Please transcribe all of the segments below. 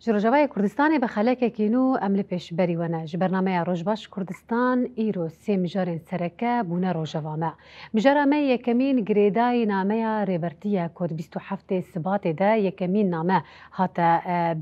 Ji Rojavayê Kurdistanê bi xelekekî nû em li pêşberî we ne. Ji bernameya Rojbaş Kurdistan îro sê mijarên sereke bûne rojeva me. Mijara me yekemîn girêdayî nameya rêbertiya ku di 27 Sibatê de yekemîn name hate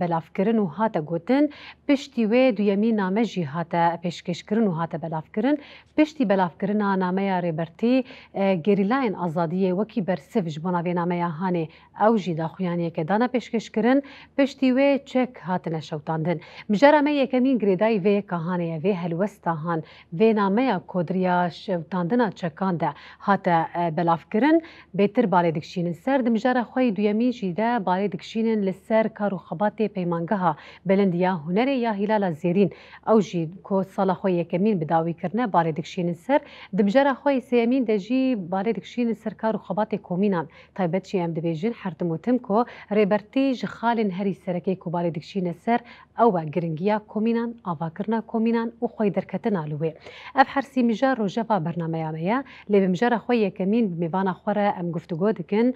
belavkirin û hate gotin. Piştî wê duyemîn name jî hate pêşkêşkirin û hate belavkirin. Piştî belavkirina nameya rêbertî gerîlayên azadiyê wekî bersiv ji bo navê nameya Hanê ew jî daxuyaniyeke dane pêşkêşkirin. Piştî wê çek hatine şewtandin. Mijara me yekemîn girêdayî vê yeka Hanê ye, vê helwesta Han, vê nameya kodiriya şewtandina çekan de hate belavkirin, bêtir balê dikişînin ser. Di mijara xwe duyemîn jî de balê dikişînin li ser kar û xebatê peymangeha Bilind ya Hunerê ya Hilala Zêrîn. Ew jî ku sala xwe yekemîn bi dawîkirine balê dikişînin ser. Di mijara xwe sêyemîn de jî balê dikişînin ser kar û xebatê komînan. Taybet jî em dibêjin hertim û tim ku rêbertî ji xalên herî serekê ku balê dikişîne ser ew e giringiya komînan, avakirina komînan û xwe derketina li wê. Ev hersî mijar rojeva bernameya me ye. Lê bi mijara xwe yekemîn bi mêvana xwe re em guftûgo dikin.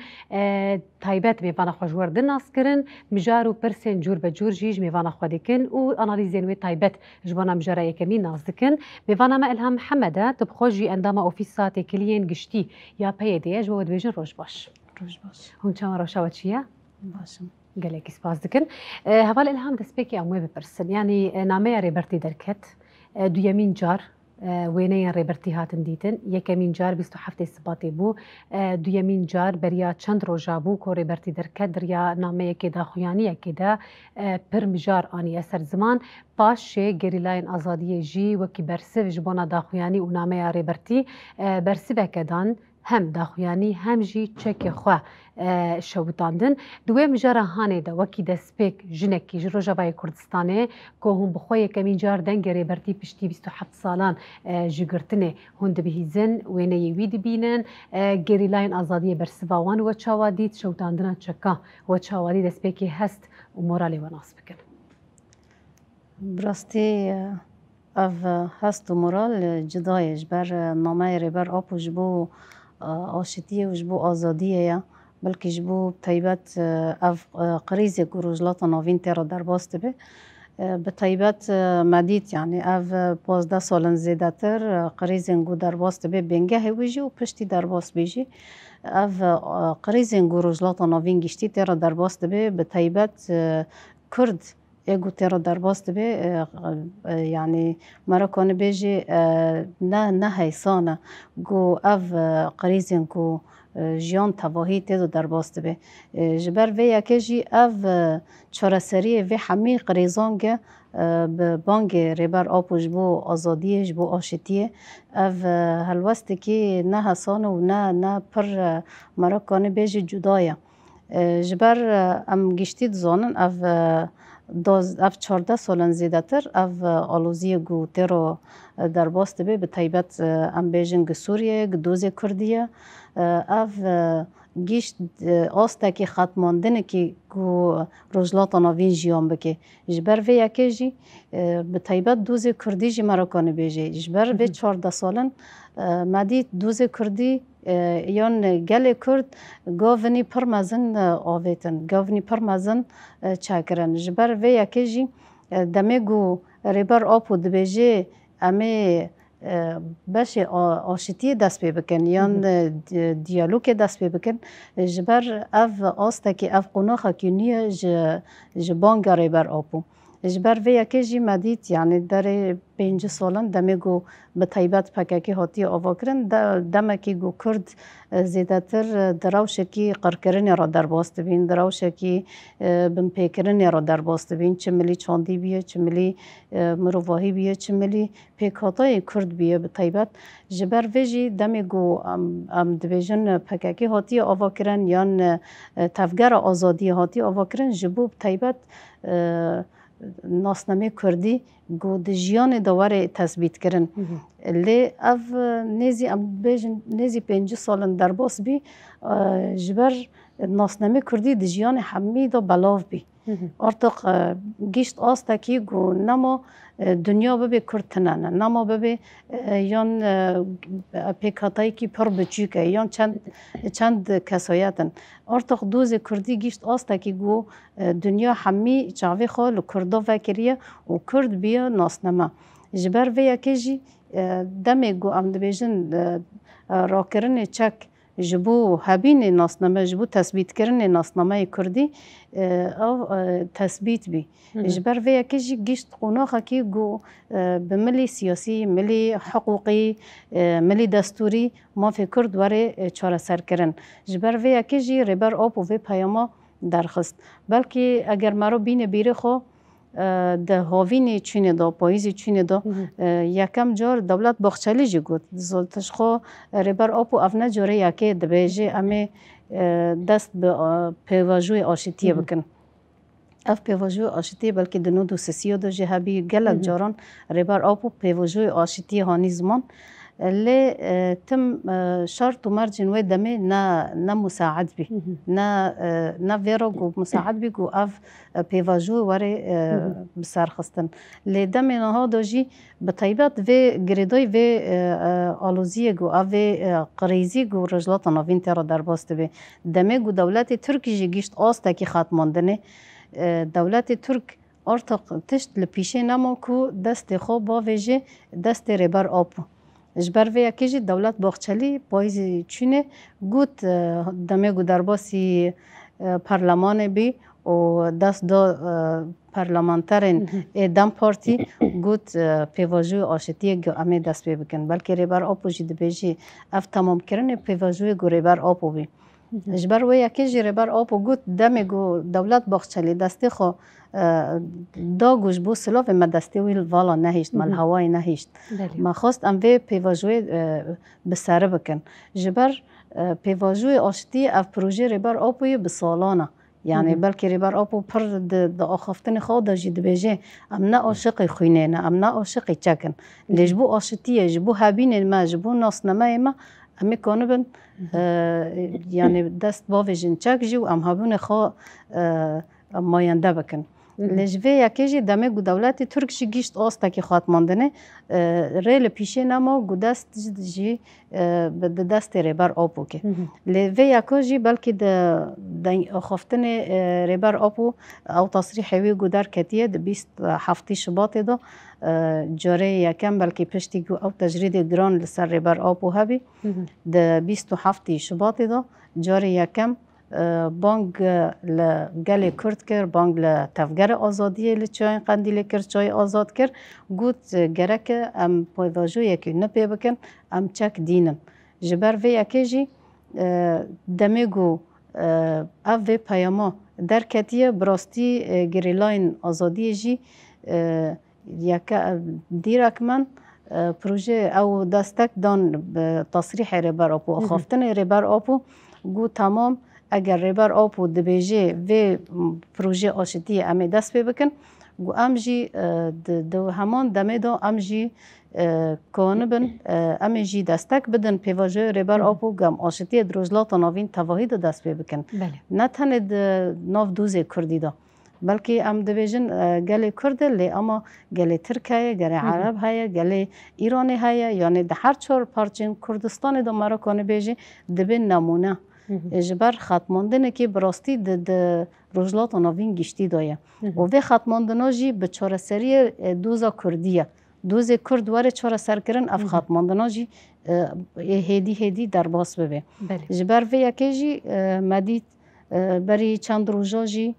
Taybet mêvana xwe ji wer din naskirin, mijar û pirsên cûr be cûr jî ji mêvana xwe dikin û analîzên wê taybet ji bona mijara yekemîn nas dikin. Mêvana me Ilham Mihemed e, dibixwe jî endama ofîsa têkiliyên giştî ya PYD ji bo we dibêjin rojbaş. Rojbaş. Hûn çawa rewşa we çi ye? Başım. gelekî spas dikin. Heval Ilham destpêkê em wê bipirsin. Yanî nameya rêbertî derket, duyemîn car wêneyên rêbertî hatin dîtin. Yekemîn car 27 Sibatê bû. Duyemîn car beriya çend roja bû ku rêbertî derket diriya nameyekê daxuyaniyekê de pir mijar aniye ser ziman. Paşê gerîlayên azadiyê jî wekî bersiv ji bona daxuyanî û nameya rêbertî bersiveke dan hem daxuyanî hem jî çekê xwe şewitandin. Di wê mijara Hanê de wekî destpêk jinekî ji Rojavayê Kurdistanê ku hûn bi xwe yekemîn car dengê rêbertî piştî 27 salan ji girtinê hûn dibihîzin, wêneyê wî dibînin, gerîlayên azadiyê bersiva wan we çawa dît, şewitandina çekan we çawa dît destpêkê hest û moralê we nas bikin. Bi rastî ev hest û moral cuda ye ji ber nameyê rêber ap û ji bo aşitiyê û ji bo azadiyê ye. Belkî ji bo taybet ev qirîzê ku rojhilata navîn tê re derbas dibe. Bi taybet me dît yanî ev 15 salên zêdetir qirîzên ku derbas dibe bêngehê wê jî û piştî derbas bê jî. Ev qirîzên ku rojhilata navîn giştî tê re derbas dibe bi taybet Kurd ê ku tê re derbas dibe yanî me re kanî bêjî ne heysan e ku ev qirîzên ku jiyan tevahî tê de derbas dibe. Ji ber vê yekê jî ev çareseriyê vê hemî qirêzan ge bi bangê rêber ap û ji bo azadiyê ji bo aşitiyê ev helwestekî ne hesan û ne pir me re kanî bêjî cuda ye. Ji ber em giştî dizanin ev 14 salên zêdetir ev aloziyê ku tê re derbas dibe bi taybet em bêjin gi Sûriyeyê, gi dozê Kurdî ye. Ev gîşt astekî xetmandinekî ku rojhilata navîn jiyan bike. Ji ber vê yekê jî bi taybet dozê Kurdî jî me re kanî bêje. Ji ber vê 14 salin me dît dozê Kurdî yan gelê Kurd gavinî pir mezin avêtin, gavinî pir mezin çekirin. Ji ber vê yekê jî demê ku rêber ap û dibêje em ê beşê aşitiyê dest pê bikin yan diyalogê dest pê bikin ji ber ev astekî ev qonaxekî nû ye ji banga rêber ap û. Ji ber vê yekê jî me dît yanî derê 5 salin demê ku bi taybet PKK hatiye avakirin demekî ku Kurd zêdetir di rewşekî qirkirinê re derbas dibîn, di rewşekî binpêkirinê re derbas dibîn, çi milî çandî biye, çi milî mirovahî biye, çi milî pêkhatayê Kurd biye bi taybet. Ji ber vê jî demê ku em dibêjin PKK hatiye avakirin yan tevgera azadiyê hatiye avakirin ji bo bi taybet nasnamê Kurdî ku di jiyanê de were tespîtkirin. Lê ev nêzî em bêjin nêzî 5 salin derbas bî ji ber nasnamê Kurdî di jiyanê hemî de belav bî. ارتق گیشت آستا کی گو نما دنیا ببی کرتنانه نما ببی یان پیکاتایی کی پر بچیکه یان چند کسایتن ارتق دوز کردی گیشت آستا کی گو دنیا همی چاوی خال کردا فکریه و کرد بیا ناسنما جبر ویا کیجی دمی گو ام دبیجن راکرن چک جبو هبین ناسنامه جبو تثبیت کردن ناسنامه کردی او تثبیت بی جبر ویا کیجی گیشت قناخه کی گو به ملی سیاسی ملی حقوقی ملی دستوری ما فکر دواره چاره سر کردن جبر ویا کیجی ریبر آب و پیاما درخست بلکه اگر مرا بین بیره خو ده هاوین چین دا پاییز چین دا یکم جار دولت باخچلی جی گود زلتش خو ریبر آپو افنه جاره یکی دبیجی امی دست به پیواجوی آشتیه بکن اف پیواجوی آشتیه بلکه دنو دو سسیو دا جی هبی گلک جاران ریبر آپو پیواجوی آشتیه هانی زمان لی تم شرط و مرجن و دمه نه مساعد بی نه ویرا گو مساعد بی گو اف پیواجو وره بسر خستن لی دمه نها داجی به طیبت و گریدای و آلوزی گو اف قریزی گو رجلات نوین تیرا در باست بی دمه گو دولت ترکی جی گیشت آسته کی خاتماندنه دولت ترک ارتق تشت لپیشه نما کو دست خواب با ویجه دست ریبر آپو جبر ویا کیجی دولت باخچلی پاییز چینه گوت دمه گو در باسی پارلمان بی و دست دا پارلمانترین دم پارتی گوت پیواجوی آشتیه گو امی دست بی بکن بلکه ریبر آپو جی دبیجی اف تمام کرن پیواجوی گو ریبر آپو بی جبر ویا کیجی ریبر آپو گوت دمه گو دولت باخچلی دستی خو دا گوش بو سلاف ما دستی ویل والا نهیشت مال هوای نهیشت ما خواست ام وی پیواجوی بسره بکن جبر پیواجوی آشتی اف پروژه ریبر آپوی بسالانه یعنی بلکه ریبر آپو پر د آخافتن خود داجی دبیجه ام نه عاشق خوینه نه ام نه عاشق چکن لجبو آشتیه جبو هبین ما جبو ناسنمه ما امی کانبن یعنی دست باویجن چک جی و ام هبون خوا ماینده بکن لجوه یکیجی دمه گو دولت ترک جی گیشت آستا که خاتماندنه ریل پیشه نما گو دست جی به دست ریبر آپو که لوه یکیجی بلکه ده خفتن ریبر آپو او تصریح وی گو در کتیه ده 27 شباط دا جاره یکم بلکه پشتی گو او تجرید گران لسر ریبر آپو هبی ده 27 شباط دا جاره یکم بانگ لگل کرد کرد بانگ لتفگر آزادیه لچای قندیل کرد چای آزاد کرد گوت گرک ام پایواجو یکی نپی بکن ام چک دینم جبر وی یکی جی دمه گو او وی پیاما در کتیه براستی گریلاین آزادیه جی دیرک من پروژه او دستک دان تصریح ریبر آپو خوافتن ریبر آپو گو تمام اگر ریبر آپو دبیجه و پروژه آشتی امی دست بی بکن گو ام جی دو همان دمه دا ام جی کانبن امی جی دستک بدن پیواجه ریبر آپو گم آشتی دروجلات ناوین تواهی دا دست بی بکن نه تنه ناو دوزه کردی دا بلکه ام دبیجن گلی کرده لی اما گلی ترکیه گلی عرب هیا گلی ایرانی هیا یعنی ده هر چهار پارچین کردستان دا مرا کانه بیجه دبین نمونه جبر خاتماندنه که براستی د روجلات ناوین گشتی دایه و وی خاتماندنا جی به چاره سری دوزا کردیه دوز کرد واره چاره سر کرن اف خاتماندنا جی هیدی در باس ببه جبر وی یکی جی مدید بری چند روزا جی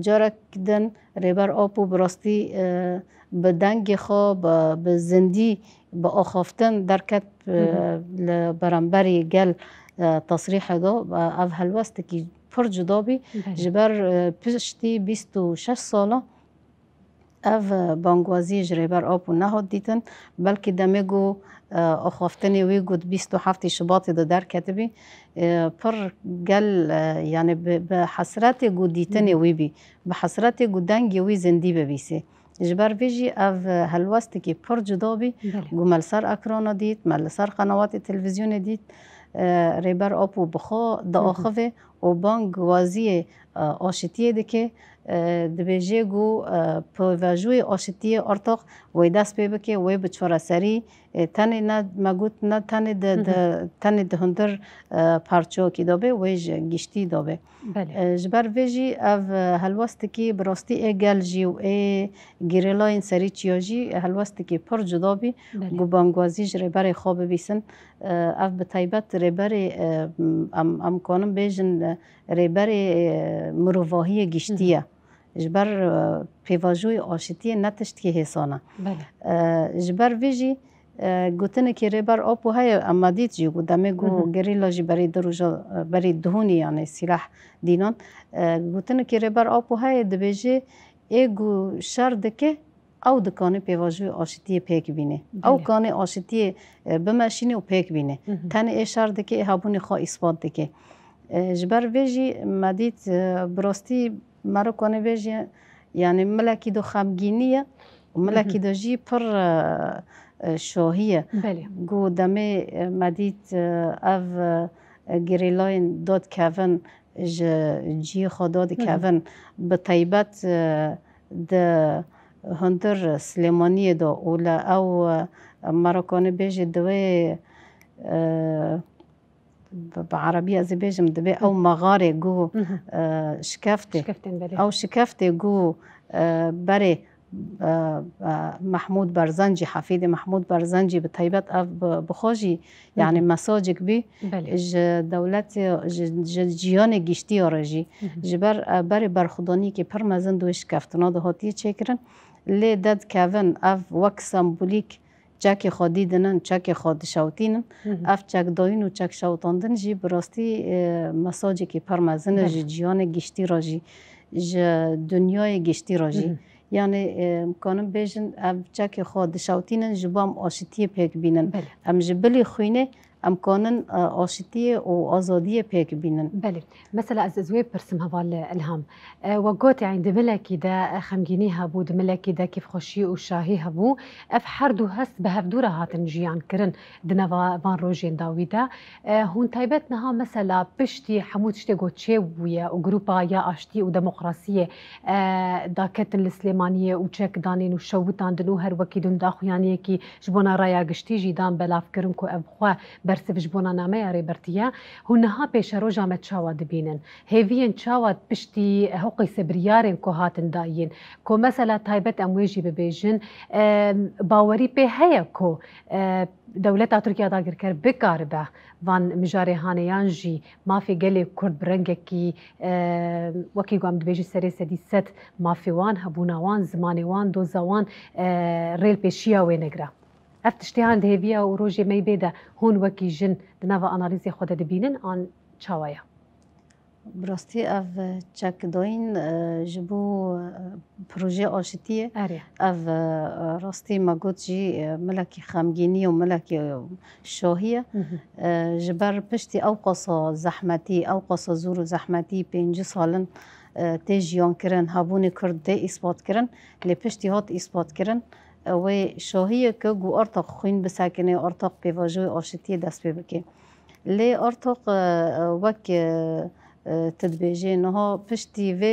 جارک دن ریبر آپو براستی به دنگ خواه به زندی به آخافتن درکت برانبری گل تصریح دا او هلوست که پر جدا بی جبر پشتی 26 ساله او بانگوازی جریبر آپو نهاد دیتن بلکه دمه گو آخافتنی وی گود 27 شباط دا در کتبی پر گل یعنی به حسرت گو دیتنی وی بی به حسرت گو دنگی وی زندی ببیسی جبر ویجی او هلوست که پر جدا بی گو ملسر اکرانا دید ملسر قنوات تلویزیون دید ریبر آپو بخوا دا آخوه و بانگ وازی آشتیه دکه دبیجه گو پویواجوی آشتیه ارتاق وی دست پی بکه وی بچوره سری تنی نه مگوت نه تنی ده هندر پارچو کی دابه وی گشتی دابه جبر ویجی او هلوست کی براستی گل جی و گریلاین سری چیاجی هلوست کی پر جدا بی گو بانگوازی جره بر خواب بیسن او به طیبت ریبر امکانم بیجن ریبر مروواهی گشتیه جبر پیواجوی آشتیه نتشت که حسانه جبر ویجی گوتنه که ریبر آپو های اما دید جی گو دمه گو گریلا جی برای دهونی یعنی سلاح دینان گوتنه که ریبر آپو های دبیجه ایگو شر دکه او دکانه پیواجوی آشتیه پیک بینه او کانه آشتیه بمشینه و پیک بینه تنه ای شر دکه هابونی خواه اثبات دکه جبر ویجی مدید براستی مرا کنه ویجی یعنی ملکی دو خمگینیه و ملکی دو جی پر شاهیه گو دمه مدید او گریلاین داد کهون جی خود داد کهون به طیبت ده هندر سلیمانی دا اولا او مراکانه بیجی دوی بعربی از بیجم دوی او مغاره گو شکفته او شکفته گو بره محمود برزنجی حفید محمود برزنجی به طیبت او بخواجی یعنی مساجک بی دولت جیان گشتی آرژی جبر بر برخودانی که پر مزن دوش کفتنا ده هاتیه چکرن لی داد کهون او وک سمبولیک چک خودی دنن چک خود شوتینن اف چک داین و چک شوتاندن جی براستی مساجی که پر مزن جیان گشتی راجی دنیای گشتی راجی یعنی امکانم بیجن ام چک خود شوتینن جبام آشتی پیک بینن ام جبلی خوینه امکانن آشتی و آزادی پیک بینن بله مثلا از زوی پرسم هوال الهام وقوت عند ملکی دا خمگینی هبو دا ملکی دا کیف خوشی و شاهی هبو اف حردو هست به هفدوره هاتن جیان کرن دنوا وان روژین داوی دا هون تایبت نها مثلا پشتی حمود شتی گو چه ویا و گروپا یا آشتی و دموقراسیه دا کتن السلیمانیه و چک دانین و شوتان دنو هر وکی دون دا خویانیه کی جبونا رایا گشتی جیدان بلاف کرن کو ابخوا برسف جبونا نامه ریبرتیه هونها پیش رو جامت چاوا دبینن هیوین چاوا پشتی حقی سبریارن که هاتن داین که مثلا تایبت امویجی ببیجن باوری به هیا که دولت ترکیه داگر کر بکار به وان مجاری هانیان جی مافی گلی کرد برنگه کی وکی گوام دبیجی سری سدی ست مافی وان هبونا وان زمانی وان دوزا وان ریل پیشیا و نگره افتشتیان دهویه و روژی می بیده هون وکی جن دنوا انالیزی خود دبینن آن چاوایا براستی او چک داین جبو پروژه آشتیه او راستی مگود جی ملکی خمگینی و ملکی شاهیه جبر پشتی او قصا زحمتی او قصا زور و زحمتی 5 سالن تیجیان کرن هابونی کرد ده اثبات کرن لی پشتی هات اثبات کرن و شاهیه که گو ارتاق خوین بسکنه ارتاق پیواجوی آشتیه دست بکه لی ارتاق وک تدبیجه نها پشتی و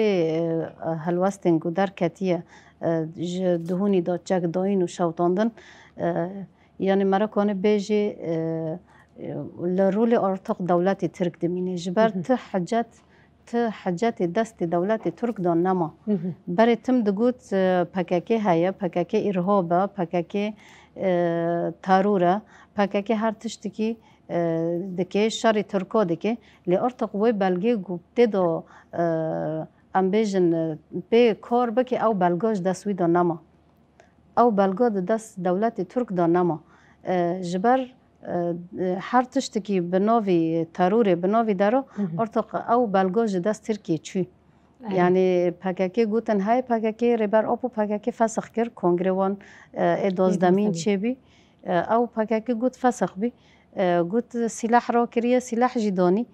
هلوستن گو در کتیه دهونی دا چک داین و شوتاندن یعنی مرا کنه بیجه لرول ارتاق دولت ترک دمینه جبر ته حجت دست دولت ترک دان نما برای تم دگوت پککه هیا پککه ارهابه پککه تاروره پککه هر تشتی که دکه شر ترکا دکه لی ارتق وی بلگه گفته دا ام بیجن به کار بکه او بلگاش دستوی دا نما او بلگا دست دولت ترک دا نما جبر هر تشتی که بناوی تروره بناوی دارو ارتق او بلگاش دست ترکیه چی یعنی پککه گوتن های پککه ریبر آپو پککه فسخ کرد کنگروان 12 چه بی او پککه گوت فسخ بی گوت سلاح را کریه سلاح جدانی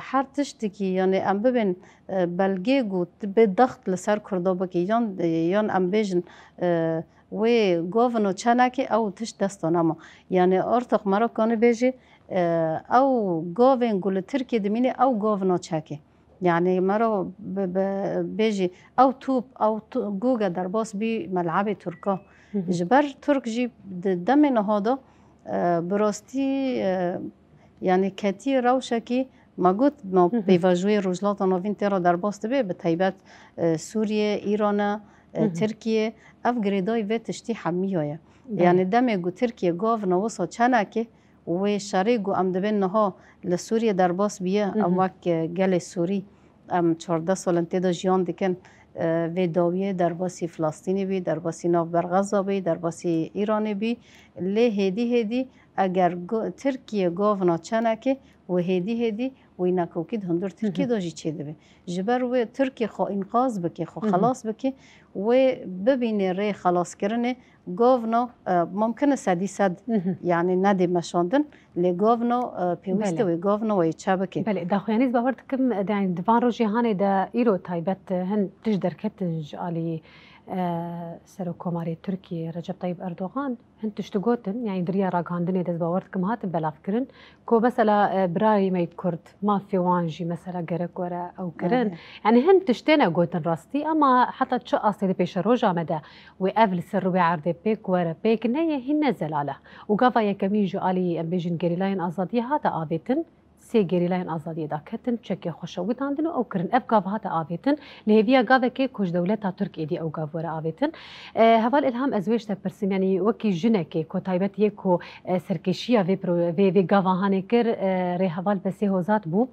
هر تشتی که یعنی ام ببین بلگه گوت به دخت لسر کرده بکی یان ام بیجن و گوونو چنکه او تش دستانما یعنی ارتق مرا کنه بیجی او گاوین گل ترکی دمینه او گاو ناچکه يعني مرة بيجي أو توب أو جوجا درباس بملعب تركا جبر ترك جي دمن هذا براستي يعني كتير روشكي ما قلت ما بيواجهوا رجلات نوفين ترى درباس تبي بتهيبات سوريا إيران تركيا أفجريداي في تشتي حمية يعني دمج تركيا جاف نوصل شنكه و شریگو ام دبن نها لسوریا درباس بیه ام وک گل سوری ام 14 سال انتدا جیان دکن و داویه درباسی فلسطینی بی درباسی ناف برغزا بی درباسی ایرانی بی لی هدی اگر ترکیه گاونا چنکه و هدی و اینکوکید هندور ترکیه داجی چه دبی جبر و ترکیه خو انقاذ بکی خو خلاص بکی و ببینه ری خلاص کرنه گاونا ممکنه صدی صد يعني نادي مشاندن لجوفنا بيوست وجوفنا ويتشابكي. بله داخوانيز باورتكم يعني دفان روجي هاني دا إيرو تايبت هن تجدر كتنج علي سرو كوماري تركي رجب طيب أردوغان هن تشتغوتن يعني دريا راغاندني دز باورتكم هات بلافكرن كو مثلا براي ميت كرد ما في وانجي مثلا جرك ورا أو كرن يعني هن تشتينا جوتن راستي أما حتى تشو أصلي بيش روجا مدى وقبل سر بعرض بيك ورا بيك نية هن زلالة وقافا يكمي جو علي بيجن جريلاين أزادي هذا آبيتن سي جريلاين أزادي دا كتن تشكي خوشة ويتاندنو أو كرن أب قاف هذا آبيتن لهذيا قافا كي كوش دولتها تركي دي أو قاف ورا آبيتن هفال إلهام أزويش تبرسم يعني وكي جنكي كو تايبت يكو سركشيا في قافا هاني كر ري هفال بسي هوزات بو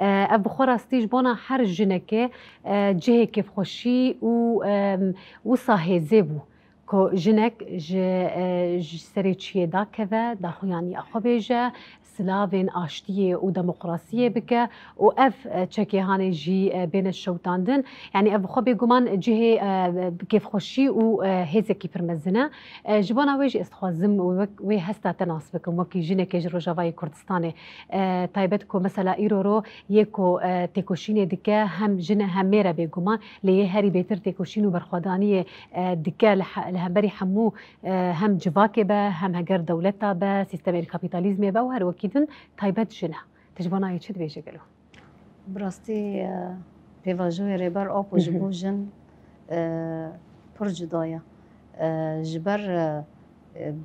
أب خراستيج بونا حر جنكي جهي كيف خوشي و صاهي بو کو جنك سری چیه دا که دا خویانی اخویجه سلاوین آشتیه و دموکراسیه بکه و اف چکی هانی جی بین الشوتاندن يعني اف خو بگومان جهه کیف خوشی و هزه کی پرمزنه جبانا ویجی استخوازم و هستا تناس بکم وکی جنك روجاوای کردستان تایبت کو مثلا ایرو رو یکو تکوشین دکه هم جنه هم میره بگومان لیه هری بیتر تکوشین و برخوادانی دکه لهمبري حمو هم جواكي با هم هجر دولتا با سيستم الكابيتاليزم با وهر وكيدن تايبت جنه تجبنا يشد بيجي قالوا براستي بيواجوي ريبر اوبو جبو جن برجدايا جبر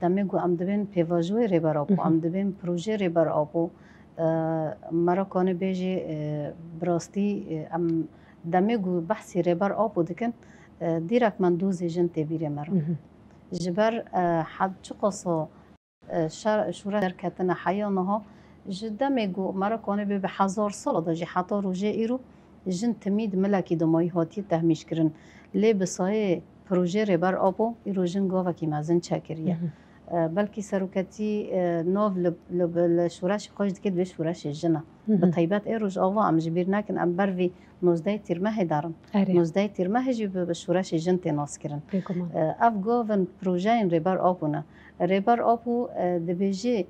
دمجو ام دبن بيواجوي ريبر اوبو ام دبن بروجي ريبر اوبو مرا كان بيجي براستي ام دمجو بحثي ريبر اوبو دكن ديرك من دوزي جن تبيري مرة جبر حد شقصو شورا دركتنا حيانها جدا ميجو مرة كانوا بحزار سال داجي حتى روجي إيرو جن تميد ملكي دماي هاتي تهميش كرن لي بصاي بروجي ريبر أبو إيرو جن قاوة كي مازن شاكرية بلكي سروكتي نوف لشوراش قاجد كد بشوراش الجنة بطيبات إيروج أوا أم جبير ناكن أم برفي نوزداي تيرمه دارن نوزداي تيرمه جي بشوراش الجنة ناس كرن أف قاوة بروجين ريبر أبونا ريبر أبو دبيجي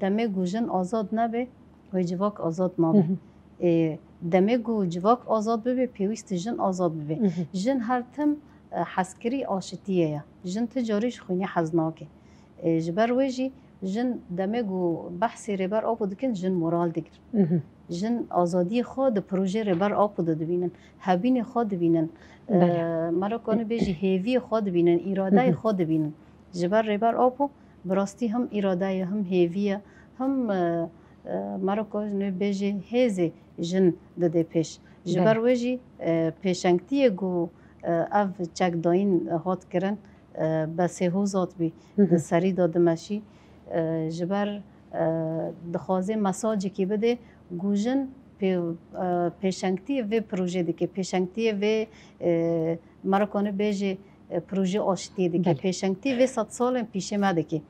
دمجو جن آزاد نبه و جواک آزاد نبه دمجو جواک آزاد ببه پیوست جن آزاد ببه جن هر تم حسکری آشتیه جن تجاریش خونی حزناکه جبر ویجی جن دمجو بحثی ربر آبو دکن جن مورال دگر جن آزادی خود پروژه ربر آبو دبینن هبین خود بینن مرا کنه بیجی هیوی خود بینن اراده خود بینن جبر ربر آبو براستی هم اراده هم هیویه هم مرا کنه بیجی هیزی جن داده پیش جبر ویجی پیشنگتی گو اف چک داین هات کرن بس هوزات بی سری داده مشی جبر دخوازه مساجی که بده گوژن پیشنگتی و پروژه دیگه پیشنگتی و مرکانه بیجی پروژه آشتی دیگه پیشنگتی و 100 سال پیش ما دیگه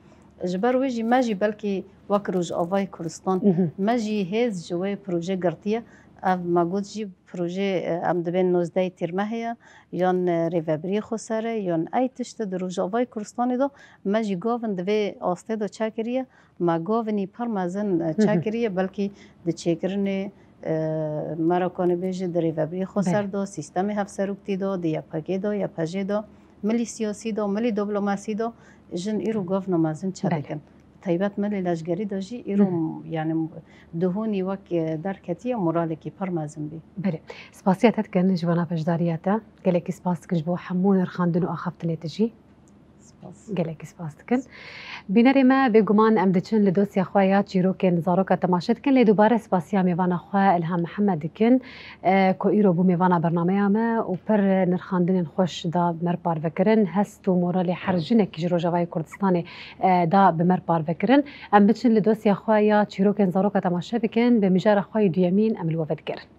جبر ویجی ماجی بلکه وک روز آوای کردستان ماجی هیز جوی پروژه گرتیه اف ماگود جی پروژه ام دبن 19 ترمه یان ریوبری خسره یان ای تشت دروج آوای کردستان دا ماجی گاون دوی آسته دا چاکریه ما گاونی پرمازن چاکریه بلکه د چیکرنه مرا کنه بیجه در ریوبری خسر دا سیستم هفسروکتی دا یا پگه دا یا پجه دا ملی سیاسی دا ملی دیپلماسی دا جن ایرو گاون مازن چاکن تایبەت مەلی لەشگەریدا ژی ئیرۆ یعنی دهۆنی وەک دەرکەتیە مۆرالێکی پڕ مەزن بێ. بەێ سپاسیات هەتکەن ژوانە پەشداریاتە گەلێکی سپاس کرد بۆ هەموو نرخاندن و ئاخافتنێتەژی gelekî spas dikin. Bînerê me bêguman em diçin li dosya xwe ya çîrokên zaroka temaşe dikin lê dubare spasiya mêvana xwe Ilham Mihemed dikin ku îro bû mêvana bernameya me û pir nirxandinên xweş da bi mer parvekirin hest û moralê her jinekî ji Rojavayê Kurdistanê da bi mer parvekirin. Em biçin li dosya xwe ya çîrokên zaroka temaşe bikin bi mijara xwe yê duyemîn em li we vedigerin.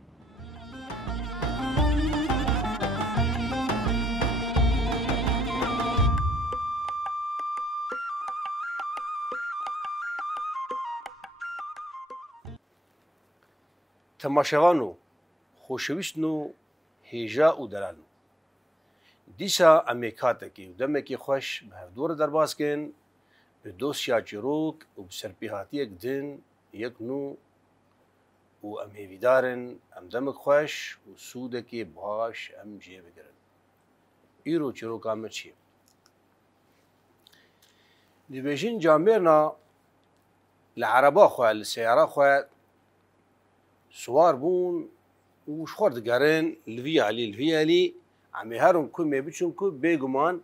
تماشاوان و خۆشەویستن و هێژا و دەران و دیسا ئەمێ کاتێکی و دەمێکی خۆش بە هەردووەرە دەرباسکەن بە دۆسیا چیرۆک و سەرپێهاتیەک دن یەک نو و ئەم هێویدارن ئەم دەمک خۆش و سوودێکی باش ئەم جێ بگرن. ئیرۆ چیرۆکامە چییە؟ دەبێژین جامێرنا لە عەرەبا خۆ لە سەیارە خۆ سوار بوون و شخۆر دەگەڕێن لڤیالی ئەمێ هەرم کو مێ بچون کو بێگومان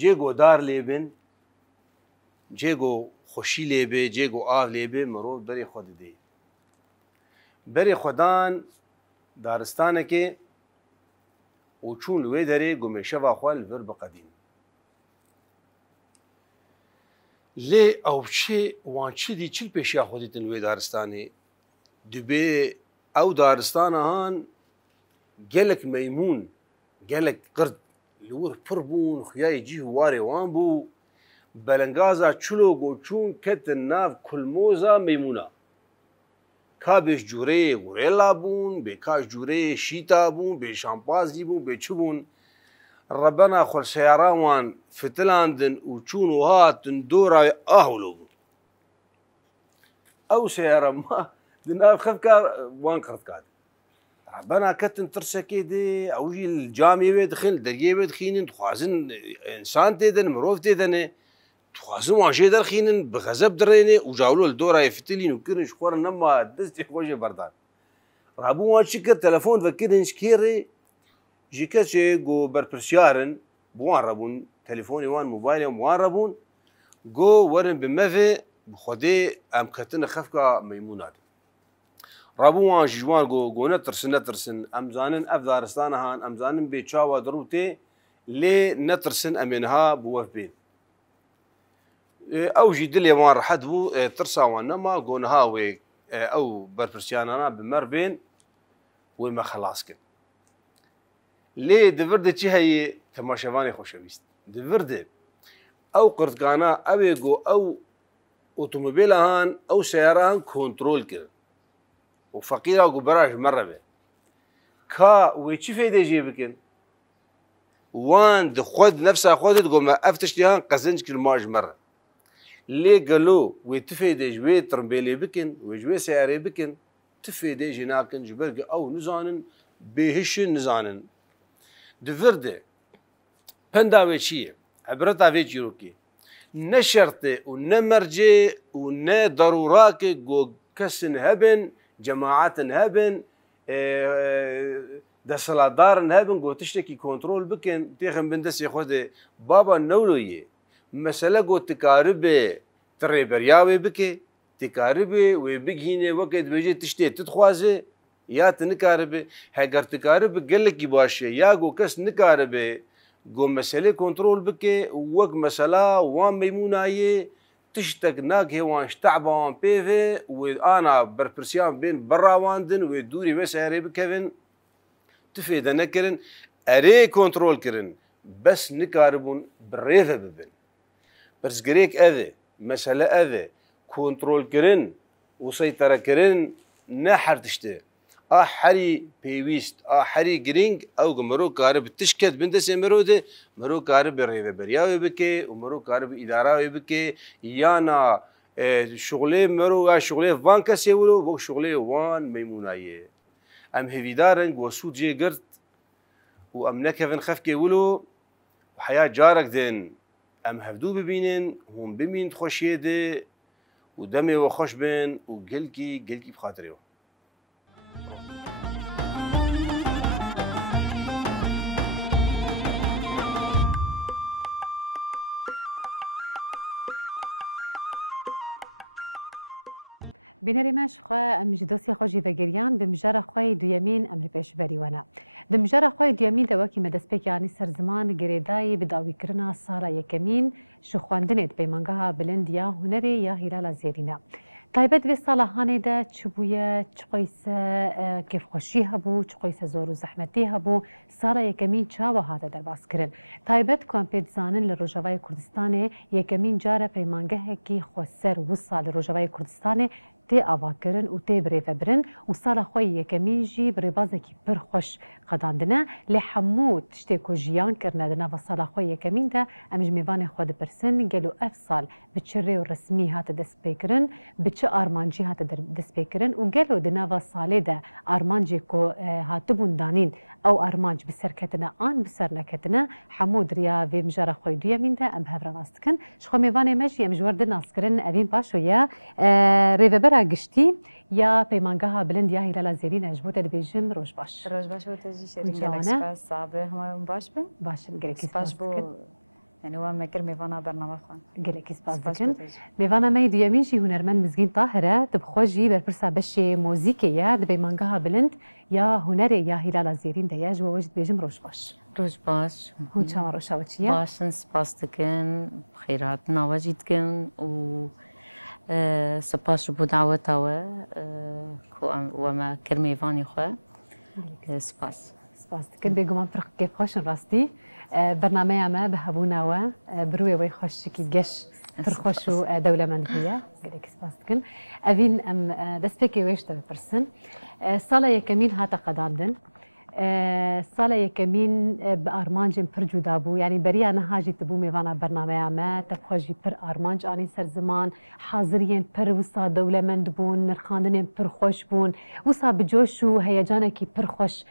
جێگۆ دار لێبن جێگۆ خۆشی لێبێ جێگۆ ئاو لێبێ مرۆڤ بەرێ خۆ دەدەی بەرێ خۆدان دارستانێکێ و چوون لێ دەرێ گومێشەوا خۆ لەڤەر بقەدین لێ ئەو بچێ وان چدی چل پێشیا خۆ دیتن وێ دارستانێ دبێ ئەو دارستانە هاان gelek meymun gelek qird li wir pir bûn xuyayê cî warê wan bû belengaza çilo goçûn ketin nav kulmoza meymûna ka bêj cûreyê gurêla bûn bê ka ji cûreyê şîta bûn bê şampazî bûn bê çi bûn rebena xwelseyara wan fitilandin û çûn û hatin dorayê ahwilo bûn ew seyara ma di nav xevka wan qirtkat rebena ketin tirsekê dê ew jî li camê wê dixin li deriyê wê dixînin dixwazin însan tê de mirov tê de ne dixwazin wan jê derxînin bi xezeb dirêne û jawlo li dorayê fitilîn û kirin ji xwe re nema destê xwe jê berdan rabû wan çi kir telefon vekirin ji kêrê ji kesê got berpirsyarin bi wan rebûn telefonê wan mobaylê wan rebûn got werin bi mevê bi xwedê em ketine xefka meymûna de rabû wan ji wan got netirsin em zanin ev daristana han em zanin bê çawa dirû tê lê netirsin em ê niha bi wev bên ew jî dilê wan rehet bû tirsa wan nema got niha wê ew berpirsyana bi mer bên wê me xelas kin lê di vir de çi heye temaşevanê xweşewîst di vir de ew qirtkana ew ê got ew otomobîla han ew seyara han kontrol kirin û feqîra got bera ji me re be ka wê çi fêdê jê bikin wan di xwe nefsa xwe de digot me ev tiştî han qezinc kir ma ji me re lê gelo wê ti fêdê ji wê tirmbêlê bikin wê ji wê seyarê bikin ti fêdê jî nakin ji ber ku ew nizanin bêhişin nizanin di vir de penda wê çi ye ebreta vê çîrokê ne şertê û ne mercê û ne derûrakê got kesin hebin cemaatin hebin deselatdarin hebin got tiştekî kontrol bikin têxin bin destê xwe de baba newlo ye mesele got tikaribê ti rêberiya wê bike tikaribê wê bigihîne wekê dibêje tiştê ti dixwaze ya ti nikaribe heger tikaribe gelekî baş e ya got kes nikaribe got meselê kontrol bike wek mesela wan meymûna yê tiştek nake wan ji teዕba wan pêve wê ana berpirsiyan bên bera wan din wê dûrî wê seyrê bikevin ti fêde nekirin erê kontrol kirin bes nikaribûn bi rêve bibin pirsgirêk ev e mesele ev e kontrol kirin û seyterekirin ne her tiştê a herî pêwîst a herî girîng ew ku mirov karibe tişket bin destê mirov de mirov karibe rêveberiya wê bike û mirov karibe îdara wê bike yana şuxulê mirov ya şuxulê van kesê wilo wek şuxulê wan meymûna ye em hêvîdarin got sûd jê girt û em nekevin xefkê wilo heya carek din ام هفدو ببینن هم ببین خوشیه ده و دمه و خوش بین و گلکی بخاطره و بینەرێمەش خۆ ئەمژ دۆسی خۆشی بەگریان بمژارە خۆی دویەمین ئەمری پێشبەریوەنە دمژارە خۆی دویەمین دەوەکی مەدەستپێکیانی سەرزمان گرێدایی بداویکردنا ساڵە یەکەمین ji xwendinê peymangeha bilind ya hunerê ya hîlala zêrîne. Taybet vê sala hanê de çi bûye, çi qoyse kêfxweşî hebû, çi qoyse zor û zehmetî hebû, sala yekemîn çawa hate derbaskirin. Taybet ku em pê dizanin li Rojavayê Kurdistanê yekemîn care peymangehekî xweser wisa li Rojavayê Kurdistanê tê avakirin û tê birêvebirin û sala xwe yekemîn jî bi rêbazekî pir xweş qedandine lê hemû tiştê ku jiyan kirine di nava sala xwe yekemîn de em ji mêvanê xwe dipirsin gelo ev sal bi çi rê û resmî hate destpêkirin bi çi armancî hate destpêkirin û gelo di nava salê de armancê ku hatibûn danîn ew armanc bi serketine an bi ser neketine hemû diriya vê mijara xwe duyemîn de em bi hev re nas dikin ji xwe mêvanê me jî em ji wir di naskirin evîn paşo ye rêvebera giştî ya peymangeha bilind ya hîlala zêrîne ji bo te dibêjim roj baş. Roj baş û te jî şerîn gelek spas sabe hema baş bin. Başim gelekî spas bo yani wan me kir mêvana bername xwe. Gelekî spas dikin. Mêvana me duyemîn jî hunermend Mizgîn Tahir e dibixwe jî berpirsa beşê mûzîkê ye di peymangeha bilind ya hunerê ya hîlala zêrîn de ye ji bo we jî dibêjim roj baş. Roj baş. Hûn çawa roja we çi ye? Başin spas dikin, xêratina we jî dikin û سپاس بۆ داوەتە we ku we me kir mêvanê xwe spas. Spas dikin bêguman pir kêfxweş in rastî bernameya me bi hebûna we bi rûyê wê xweşikî geş pir xweş û dewlemend bûye gelekî spas dikin. Evîn em destpêkê wê ji te bipirsin. Sala yekemîn hate qedandin. Sala yekemîn bi armancên pir cuda bû yanî beriya niha jî tibû mêvana bernameya me tevxwe jî pir armanc anî ser ziman haziriyên pir wisa dewlemend bûn nirxandinên pir xweş bûn wisa bi coş û heyecanekî pir xweş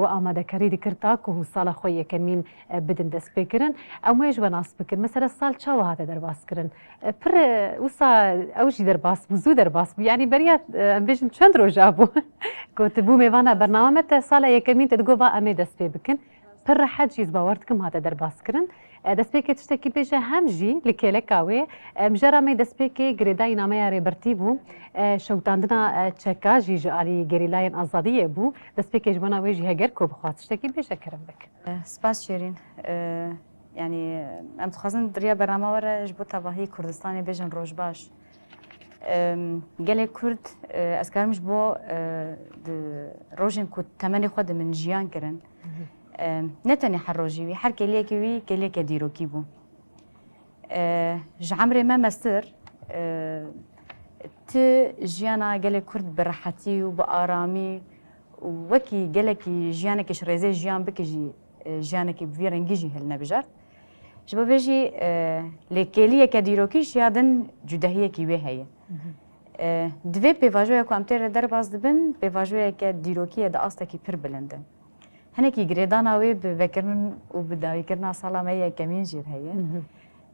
we amadekarî dikir ta ku sala xwe yekemîn bidin destpêkirin em wê ji we nas bikin mesela sal çawa hate derbaskirin pir wisa ew jî derbas bû zû derbas bû yanî beriya em bêjin çend roja bû ku tibû mêvana bername me te sala yekemîn te digot va em ê dest pê bikin pir rehet jî bawer dikim hate derbaskirin destpêkê tiştekî bêje hem jî li kêleka wê mijara me destpêkê girêdayî nameya rêbertî bû şewtandina çeka jî ji alî gerîlayên azadiyê bû destpêkê ji bona wê jî heger ku bixwaz tiştekî bêje kirin bik. Spas şerîn yani em dixwazin diriya bername were ji bo tevahî Kurdistanê bêjin roj baş. Gelek Kurd ez karim ji bo di rojên ku temenê xwe di min jiyan kirin ne tenê her rojî wî her keliyekê wî keliyeke dîrokî bû. Ji emrê me mestir ti jiyana gelek Kurd bi rehetî û bi aramî û wekî gelekî jiyanekê ji rêzê jiyan bike jî jiyanekê bi vî rengî jî hilnebijart. Ji bo vê jî lê keliyeke dîrokî jiya din cudehiyekî wê heye. Divê pêvajoya ku em tê re derbas dibin pêvajoyeke dîrokî de astekî pir bilind e. Hinekî girêdana wê bi vekirin û bi dawîkirina sala me yekemîn jî heye.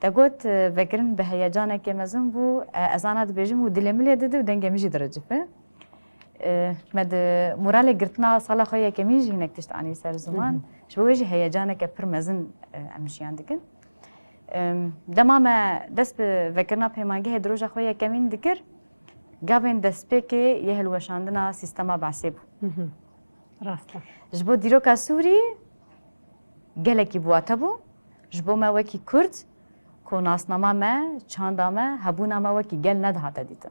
Te got vekirin bi heyecanekê mezin bû ez ana dibêjim û dilê min lê dide û dengê min jî direcife. Me di moralê girtina sala xwe yekemîn jî hinek tişt anî ser ziman ji bo wê jî heyecaneke pir mezin em jiyan dikin. Dema me dest bi vekirina peymangehê di roja xwe yekemîn dikir gavên destpêkê yê hilweşandina sîstema Besê bû. Rast e. Ji bo dîroka Sûrî gelekî bûwate bû ji bo me wekî Kurd ku nasnama me çanda me hebûna me wekî gel nedihate dîtin.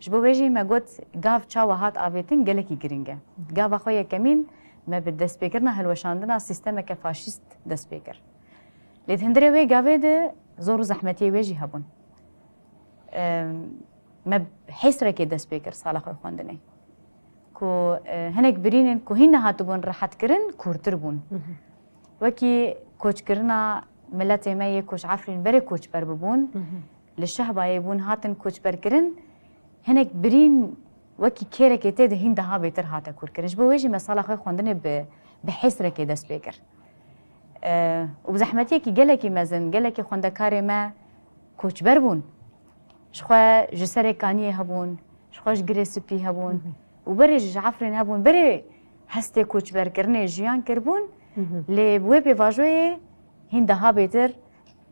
Ji bo wê jî me got gav çawa hat avêtin gelekî giring e. Gava xwe yekemîn me bi destpêkirina hilweşandina sîstemeke faşîst dest pê kir. Lê hindirê wê gavê de zor û zehmetiyê wê jî hebûn. Me hêsrekê dest pê kir sala xwe xwendinê. Ku hinek birînên ku hîn nehatibûn rehetkirin kûrtir bûn. Wekî koçkirina miletê me yê koç Efrîn berê koçber bibûn li şehbayê bûn hatin koçberkirin hinek birîn wekî kêrekê tê de hîn daha bêtir hate kûrkirin. Ji bo wê jî me sala xwe xwendinê bi hêsrekê dest pê kir. و بزحمتیکی گلکی مزن گلکی خوندکار ما کوچبر بون شخوا جسر کانی هبون شخواش گری سپی هبون و بری جعفرین هبون بری هسته کوچبر کرنه جیان کربون لی بوی پیواجوی هنده ها بیتر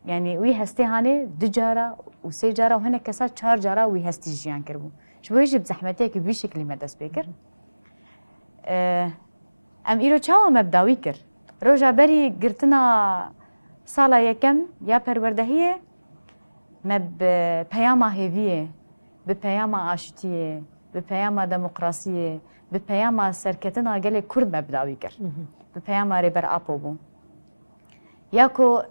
یعنی وی هسته هانه 2 جارا و 3 جارا و هنه کسا 4 جارا وی هستی جیان کربون شبویش بزحمتیکی بی شکلی ما دست بکر ام ایرو چاوا مبداوی کر روژا بری گرتنا سالا یکم یا پروردهیه مب پیاما هیویه به پیاما آشتیه به پیاما دموکراسیه به پیاما سرکتنا گل کرد مبداوی کر به پیاما ریبر آپو بون یا کو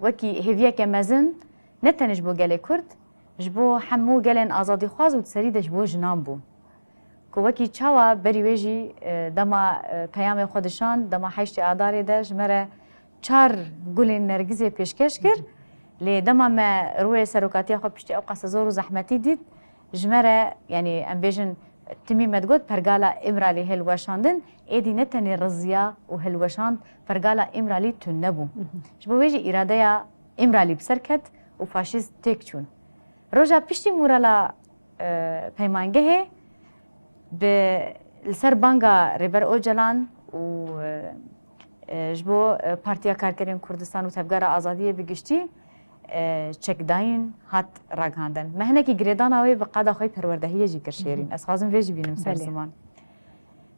وکی هیویه که مزن نتنش بو گل کرد جبو حمو گلن آزادی خواز و تسریدش بو جنان بو که وکی چاوا بری ویجی دما پیام خودشان دما 8 آذار ده جمره 4 گلین نرگزی پیشکش کرد لی دما ما روی سرکاتی خود پشتی اوقات زور و زحمتی دید جمره یعنی ام بیجن تمی مدگود پرگالا امرالی هلوشاندن ایدی نتنی رزیا و هلوشاند پرگالا امرالی تون نبو جبو ویجی اراده امرالی بسرکت و فاشیست تک چون روژا پشتی مورالا پیمانگه به لسر بانگا ریبر اوجلان و جبو پارتیا کارکرین کردستان و تبگار آزادی بگشتی چک داین هات راگاندن مهنه کی گریدان آوی بقادا خوی پروردهی جی کرشیرین از خازم ویجی بینم سر زمان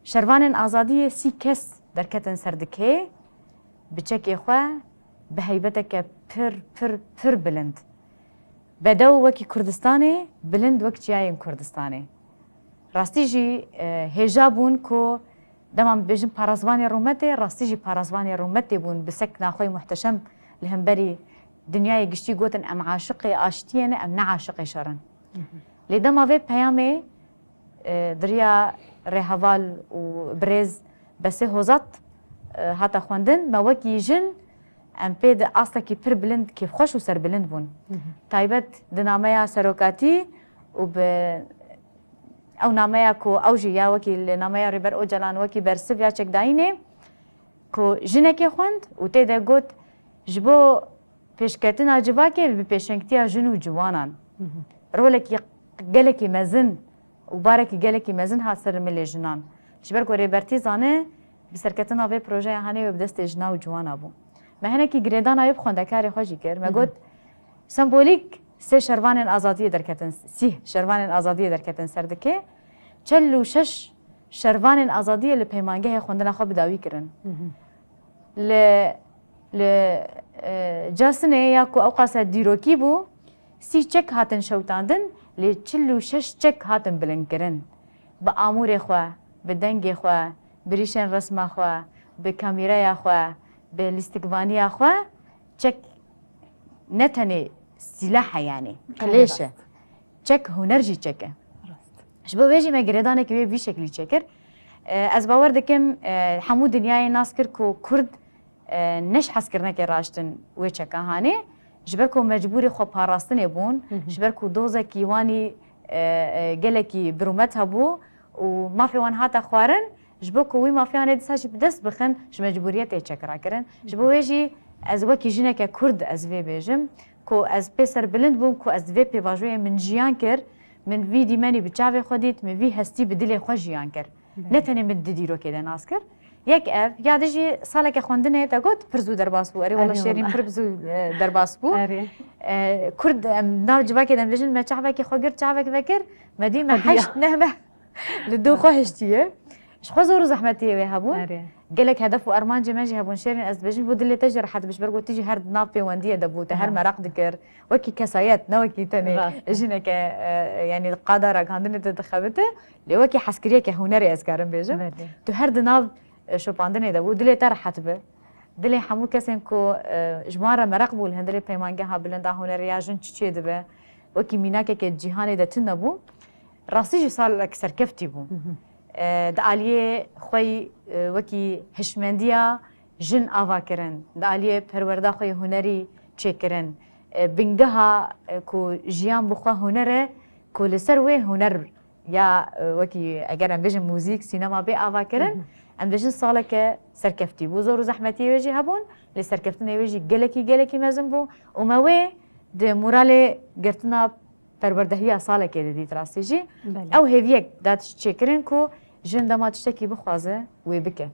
شروان آزادی 30 کس درکتن سردکه بچک اخوا به هیبتک پر بلند بدو وکی کردستانه بلند وکی جایین کردستانه راستی جی هجا بون کو دمام بيجن پارازوانی رومته راستی جی پارازوانی رومته بون بسک ناخوی محتشم لهم بری دنیای گشتی گوتن ام عاشق آشتیانه ام نه عاشق شرن لیدما وی پیامه دریا رهوال و برز بس هوزات هاتا خواندن ما وکی جن ام پید اصلا کی پر بلند کیف خوش و سر بلند بون تایبت دنامه سروکاتی و به او نامه کو اوجی یا وکی نامه ریبر اوجلان وکی برسف یا چک داینه کو جنکی خوند و تیده گوت جبو پیشکتنا جوا که به پیشنگتیا جنو جوانان رولکی گلکی مزن و بارکی گلکی مزن ها سر ملی جنان جبر کو ریبرتی زانه بسرکتنا به پروژه هانه و بدست جنا و جوانا بو مهنه کی گریدان ایب خوندکاری خوشی کر مگوت سمبولیک 3 شروان آزادی درکتن 30 شروان آزادی درکتن سردکه 46 شروان آزادی لپیمانگه خوندن خو بداوی کرن ل جاسنه یا کو اوقاس دیروکی بو 30 چک هاتن شوتاندن ل 46 چک هاتن بلند کرن با امور خو به دنگ خو بریشن رسم خو به کامیرا خو به لیستگوانی خو چک نتنی سلاح يعني ليش چک هنرجي چکه شبو بيجي ما گریدانه که بی شکلی چکر از باور دکم همو دنیای ناس کر کو کرد نش حس کرنه که راشتن و چکه هانه جبر کو مجبوری خو پاراستن بون جبر کو دوزه کیوانی گلکی برومت هبو و ما في وان هاتا خوارن جبو کو وی ما في ان دساش بدس بخن ش مجبوریت چکرا کرن جبو بيجي از وکی جنه که کرد از وی بیجم کو از پسر بلند بوم کو از وی پیواژوی من جیان کر من وی دیمانی بچاوی خودیت من وی هستی بدل خو جیان کر نتنی من دیرو کده ناس کر یک اف یادجی ساله که خوندنه تا گفت پرزو درباس بو اری والله شیرین پرزو درباس بو کرد ناو جوا کدن ویژن ما چاوی که خوگر چاوی که فکر مدی ما حشت نهمه لدو خو هشتیه شخو زور زحمتیه وی هبون قالك هدف وارمان جماجي هبون شيرين از بجن بود اللي تجر حد بش برغو تيجي هر نافي ونديه دبوته هر مرق دكر وكي كسايات نوكي تاني جنك يعني قادره عندنا تدخبته لوكي حسكريه كهنري اسكارن بيجم تو هر دناف شو باندني دبو دلي ترحت به دلي حمو كسن كو جماره مرق بول هندري بيمانجها بلندا هنري جن تشي دبه وكي ميناك كجهاني دتنبو راسيجي صار لك سركفتي بو دعالیه خوی وکی هشمندیا جن آوا کرن دعالیه پرورده خوی هنری چه کرن بنگها کو جیان بخوا هنره کل سر و هنر یا وکی اگر ام بجم موزیک سینما به آوا کرن ام بجن سالك سركفتي بو زور زحمتي ويجي هبون لسركفتنا ويجي جلكي مازن بو وماوي د مورال قرتنا پروردهيا سالك دي تراستيجي او هيفيك دات تشكرين كو جن دما تشتكي بخوازه ويبكه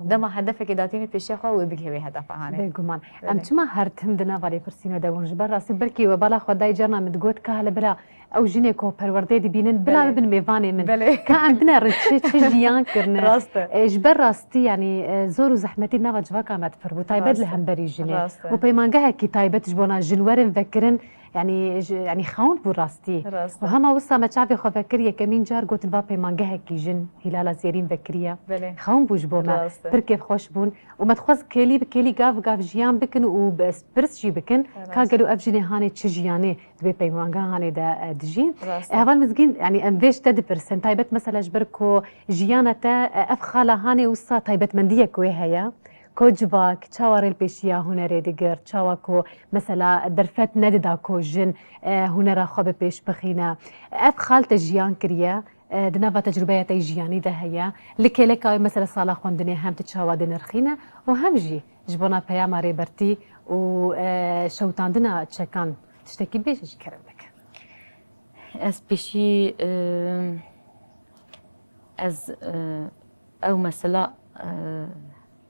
دما هدفك داتيني پیش خو ويبكه وي هدف هانه بگومان ام چما هرتم دنا ولی پرسینه دون جبر راسی بلکی و بالا خدای جرنا مدگوت که هلا برا او جنه کو پرورده دی بینن بلا بن میوانه من كان بنا رتش جيان كرنا جبر راستي يعني زور زحمتي نوا جواكا ما تفربو تايبد لهم بري جنه وبيمانجها كي تايبت جبونا جنورن فكرن يعني خاون بو راستي وهما وصا ما تعرفي خو فكريه كمين جار قلت با بيمانجها كي جن هلالا زيرين فكريه خاون بو جبونا بركيف خوش بون وما تخوز كيلي بكيلي قاف جيان بكن وبس برس جي بكن كاغلو افجني هاني تشجياني دبي بيمانجها هاني دا دجين هذا مزقين يعني ام فيش 3% تايبت مثلا جبركو جيانتا افخاله هاني وصا تايبت منديه كوي هيا كوجباك تشاور البيشيا هنري ديجر تشاوكو مثلا درفت نددا كو جن هنرا خوب بيش بخينا افخال تجيان كريا دنافا تجربه تيجياني ده هيا لكيلكا مثلا صالا خوندني هم تشاوا دنرخينا وهم جي جبونا بياما ريبرتي وشوتاندنا تشكان تشتكي بيش كرمك از بيشي از او مثلا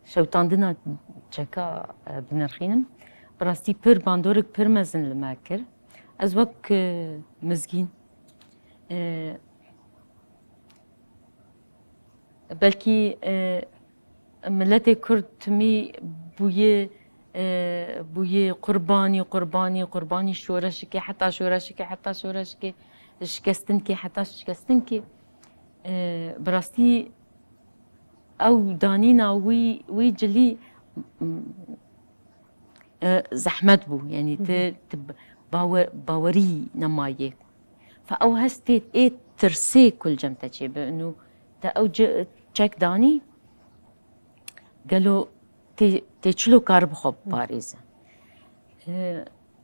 شوتاندنا تشكا بنرخينم براستي بير باندورك بير مزن الماكر از وك مزگين بلكي ملتي كرد تمي بويه قرباني شورشكي حتى شورشكي شكستنكي براستي او دانينا وي جلي زحمت بو يعني باوري نمايك فاو هستيت ايه ترسي كل جمتشي بانه تا او تشيك داني قالوا تشلو كارب خب باريزه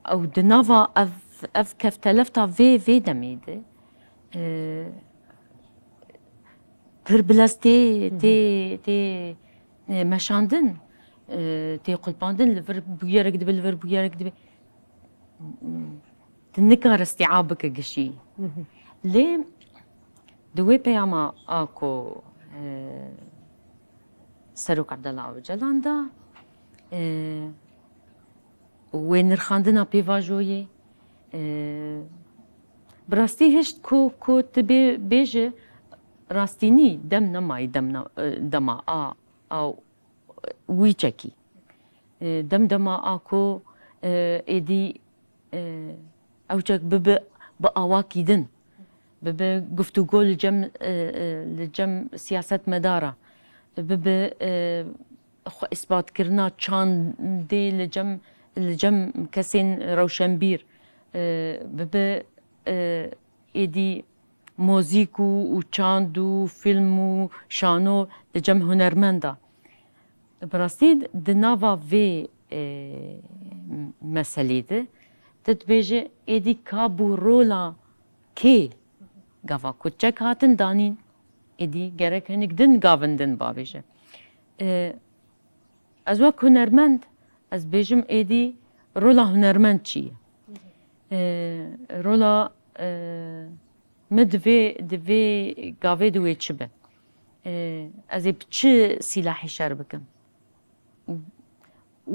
او دنافا اف كيف تلفتا في دميده بربلاستي تي مشاندن تي قلباندن لفر بويرك دبي تنكر استيعابك قشي ليه دوي بياما اكو سروق عبد الله وجلان دا وين رخاندنا بيفاجوي براستي هشت كو تبي بيجي راستيني دما او ويچكي دما اكو ايدي او چك بأواكيدن بگفتگو لجم سیاست مداره خو اثبات کرنا چان دی لجم کسین روشنبیر ایدی موزیک و چاند و فیلم و شانو لجم هنرمنده براستی دناوا وی مسئله ده تتبیجه ایدی کابو رولا کی گاوا کوچک هاتن دانین ایدی گرک هنگ دن گاوندن باویجه از وقت هنرمند از بیجم ایدی رولا هنرمند چیه رولا مدوی گاوی دوی چی به از ایب چه سلاحی شر بکم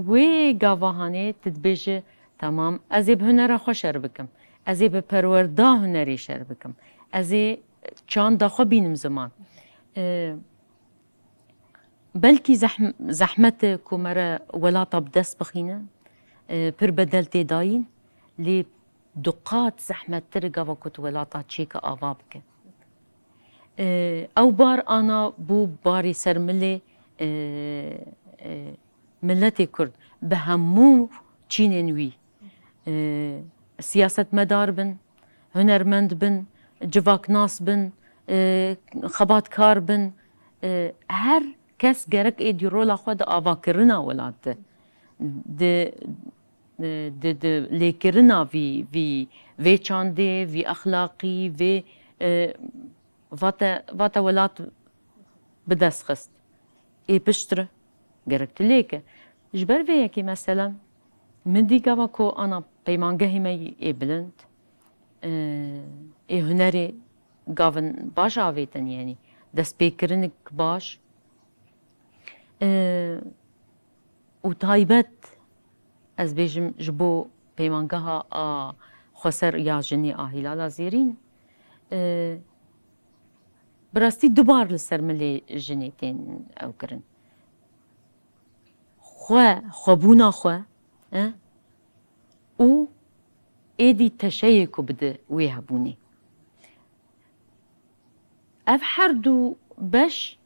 وی گاواهانه تتبیجه تمام از ایب هنر خوش شر بکم از ایب پرورده هنری شر بکم از چان داخو بینم زمان بلکی زحمت کمره ولاتا بدست بخینه پر بدل تداین لی دقات زحمت ترقا وكت ولاتا تشيكا آوا بكن او بار انا بو باري سرملي ملتي كرد بهمو تشينين وي سياسة مدار بن هنرمند بن جواك ناس بن خبات كار بن هر كس جرك ايدي رولا خود آوا كرنا ولات د لیکرنا وی چانده وی اخلاقی وی واتا ولات بدست خست ای پشتره گرک تلیکه جبر وی یکی مثلا من دیگه کو آنا پیمانگهی می ای بلند ای هنری گاون باش آویتن یعنی دست پیکرنک باش و تایبت از بیجم جبو پیمانگه خسر یا جنی آهیلالا زیرین براستی دوبار لسر ملی جنیتین او کرن خوابونا و ایدی تشیکو بده وی هبونی اف هر دو بش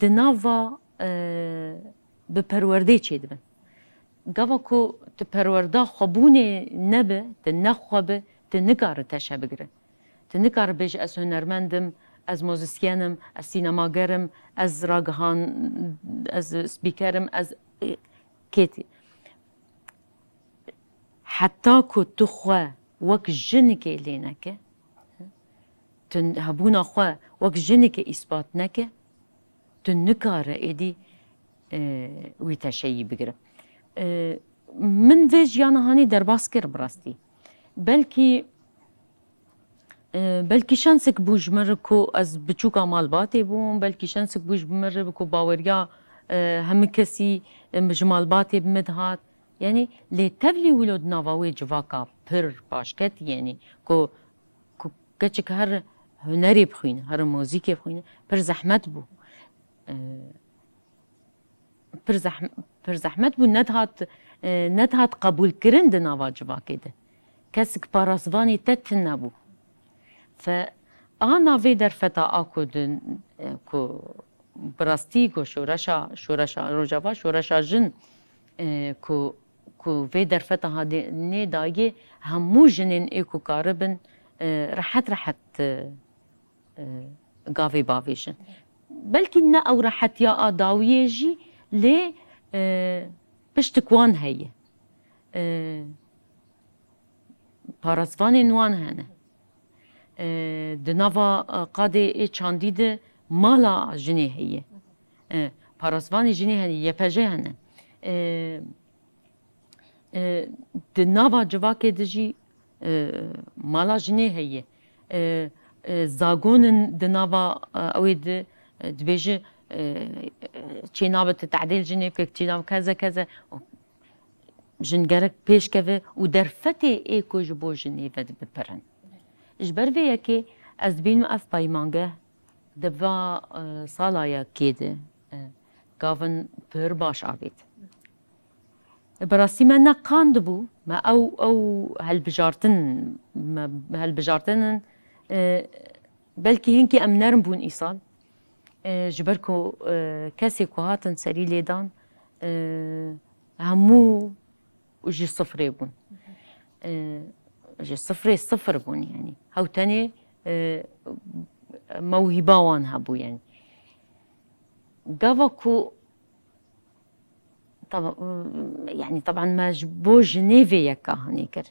دناوا بپرورده چه دبن گاوا کو تپرورده خوابونه نبه تنخوابه تنگار تشه بگره تنگار بیش از هنرمندم از موزیسیانم از سینماگرم از راگهان از سپیکرم از کیتی حتی که تو خواه وک جنکه لینکه تن هبونا خواه وک جنکه اثبات نکه تن نکاره ایدی وی تشیی بگره من ویج یانا هانی در باس کر براستی بلکی شانسک بوج مر کو از بچوکا مالباتی بوم بلکی شانسک بوج مر کو باوریا هم کسی مجمالباتی بمدهات یعنی لی تبلی ولود نواوی جواکا پر باشکت یعنی کو کچک هر هنری بخوینه هر موزیکی بخوینه پر زحمت بو پر زحمت بو ندهات قبول کرن ده نوا جواکی ده کسک پاراسوانی تت نبو فآنا في در فتا آکو دن کو براستی کو شورشا روجاوا شورشا جن کو في در فتا هادي ني دايي همو جنين ايكو كاربن راحت قافي بافيشن بلكي نا او راحت يا اداويه جي لي بشتكوان هي باراسواني نوان هنه دناوا قادي چانديد مالا جني هي باراسواني جني هني يپجه هنه دناوا جواكي دجي مالا جني هي زاغون دناوا اويد دبيجي چينابت تعديل جني بك چيناب كذا كذا جنگرك پیش كوه و درفتي ايكو جبو جني ود بپرن اجبر في يكي از بين اف بايمانگه دبا سالايا كيده قاون پر باش آبيد براسي ما نقاند بو ما او هالبجارتن بلكي هنكي ام نرم بون ايصال جبركو كاسي كوهاتن سري ليدان همو وجي صفري بون جي صفر بون يعني هاو تاني موهبة وان هبو يعني قافاكو طبعا ما جبو جنيفي يكا هنيكر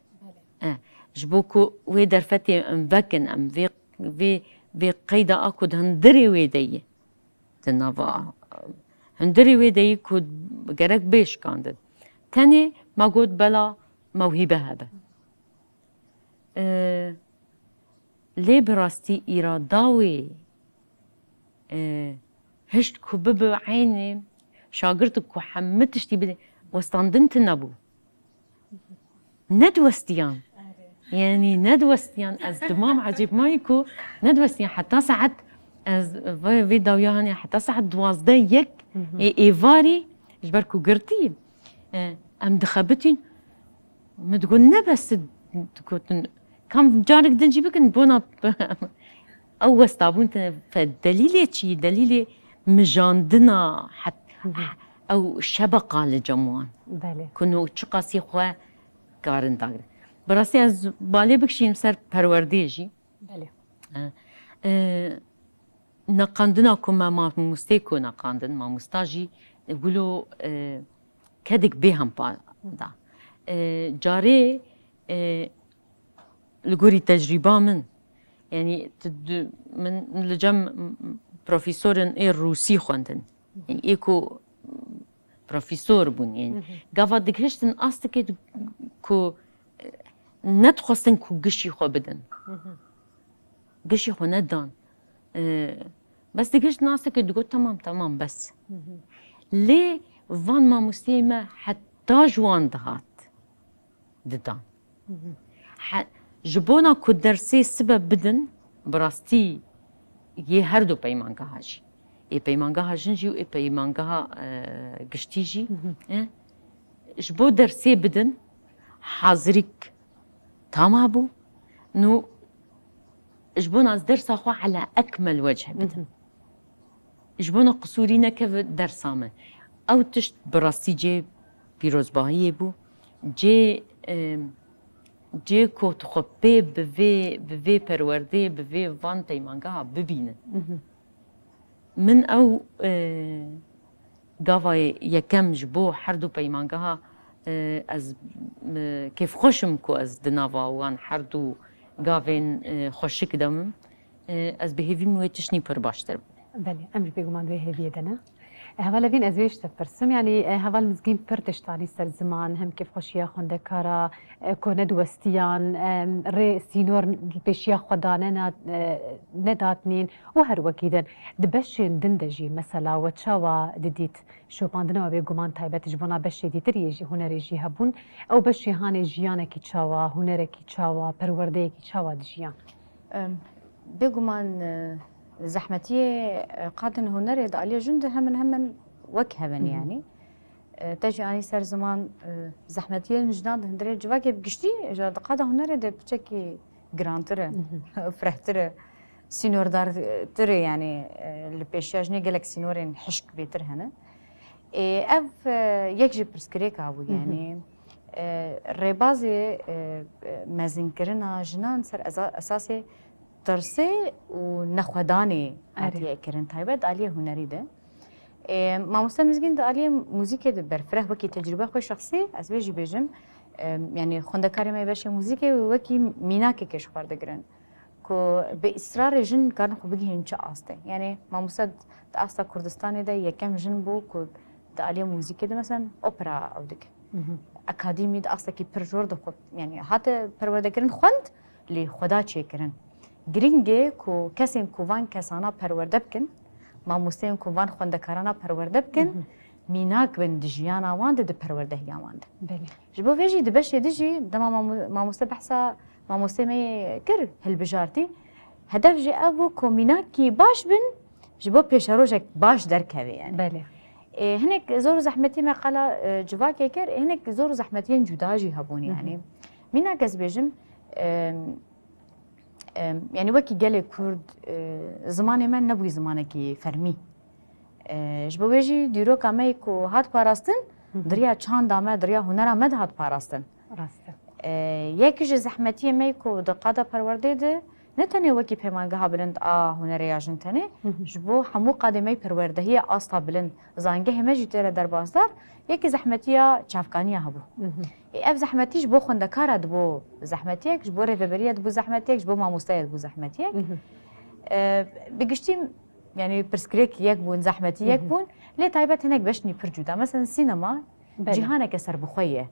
جبوكو وي درفتي مبكن ام في قيدة اكود هندري ويدي تنافا هندري ويدي كود جرك بيش كاندد تاني ما قود بلا موهبة هذا لي براستي إراداوي هشت كبب عيني شاگردك كو حمتشتي بدي وستاندنت نبو ندوستيان يعني ندوستيان از دمام عجيب مايكو ندوستيان حتى ساعت از فيديو يعني حتى ساعت 12 ايفاري جبركو قرتي ام دخبتين متقول نبس كم جارك دنجيبك نبونا او وستابون فالدليل شي دليل مجاندنا حتى او شبقه لجموان كنو تشقاسي خوا كارن داغر براسي از بالي بكشيم سر پرورديجي نقاندنا كما ما مستيكو نقاندن ما مستاجي يقولوا كدك بهم دا جاري لقوري تجربة من يعني من لجم بروفيسور روسي خوندن يعني ايكو بروفيسور بون يعني قافا دقهشتن أستكيد كو ندخستن كو قشي خو بدن قشي خو ندان بس دقهشتن أستكيد قلت تمام بس ليه فان ما مسلمة حتى جوان دهات ددان جبونا كو درسي سبب بدن براستي يه هردو بيمانگا هاجي اي بيمانگا هاجنجي و اي بيمانگا قشتيجي جبو درسي بدن حاضرك تامابو نو جبونا درس اخو على اكمل وجه بدن جبونا قصورينا كيف درسامه او تشت براستي جي بيروزباهي بو جي کو تخبي بفي پرورده بفي وان پیمانگاه ببینن من او قاوا يكم جبو حردو پیمانگاه از كيف خوشم كو از دناوا وان حردو قاوين خوشك دمم از بهيفي مويتشني پر باشتر بله امر بيقومان بهيفي دنا هوا لبين ازويش تفرسم يعني هوا المزقين برتش تالي سر زمان هم كيف خوشيا خوندكارا كوند وستيان ري سينور بيشيا خدانا نداتنين وهر وكيدن دبشين دندجي مثلا وتشاوا دديت شو باندنا بيقومان تايبت جبونا بشي دي تريجي هنريجي هبون او بشي هاني جيانا كي تشاوا هنركي تشاوا پرورده كي تشاوا دجيان بيقومان زحمتية قادن هنري داليا جند همن وكهبن يعني تجي اني سر زمان زحمتية نجناد هندري جواكي بقشتي جا قاده هنري ده بتشكي جرانتره فرحتره سينور دار تري يعني اللي بيشاجني قالك سينورين حشك بيتر هنا اف يكجي برسكريك عبو يعني الريبازي مازنكرنا جنان سر اساسي ترسي ونخوداني عادية كرن تايبت عليه هنري ده ما مستمزجين ده عليه موسيقى ده برفره وكي تجربة خوي شخصي از بيجي بيجم يعني خوندكاري ما يباشي موسيقى وكي ميناكي كش خورده گرن كو بإصرار جن كان خو بيجي هنچ آسته يعني ما مستد آستا كردستاني ده يكم جن بو كو ده عليه موسيقى ده مثلا أوبرا أو دك أكاديمي ده آستا كي برجور ده خو يعني هات پرورده گرن خوند لي خدا چه کرن گرینگه کو کسین کوان کسانا پرورده بکن ما مستیم کوان خوندکارانه پرورده بکن میناک بن دجیانا واند ده پرورده هیاواند جبو ویجی دبشی دجی دما ما مست بحثا ما مستمی کر هل بجارتی هدف جی ابو کو میناکی باش بن جبو پیشروجک باش درکوی يعني بله هناك زور زحمتي ما قال جواكي كر هناك زور زحمتين جداجي هبون يعني میناک از بیجم يعني وكي قال كرد زماني من نبوي زمانكي فرمي جبويجي ديرو كاميكو هات باراستن دريا چان دامه دريا هنرا مد هات باراستن راسته يكي زحمتي ميكو دقادا پرورده ده نتني وكي پیمانگه بلند هنري اجنتني جبو حمو قادمي پرورده هي استا بلند زانگه همه جيتره در بازار يكي زحمتيا چافکانيا هبو اف زحمتيش بو خوندکار دبو زحمتيك جبو ريفبريه دبو زحمتيك جبو ماموستاي دبو زحمتيك بقشتي يعني برسكريك يك بون زحمتي يك بون لي تايبت هناك بشني برجودا مثلا السينما جهانك سر بخويه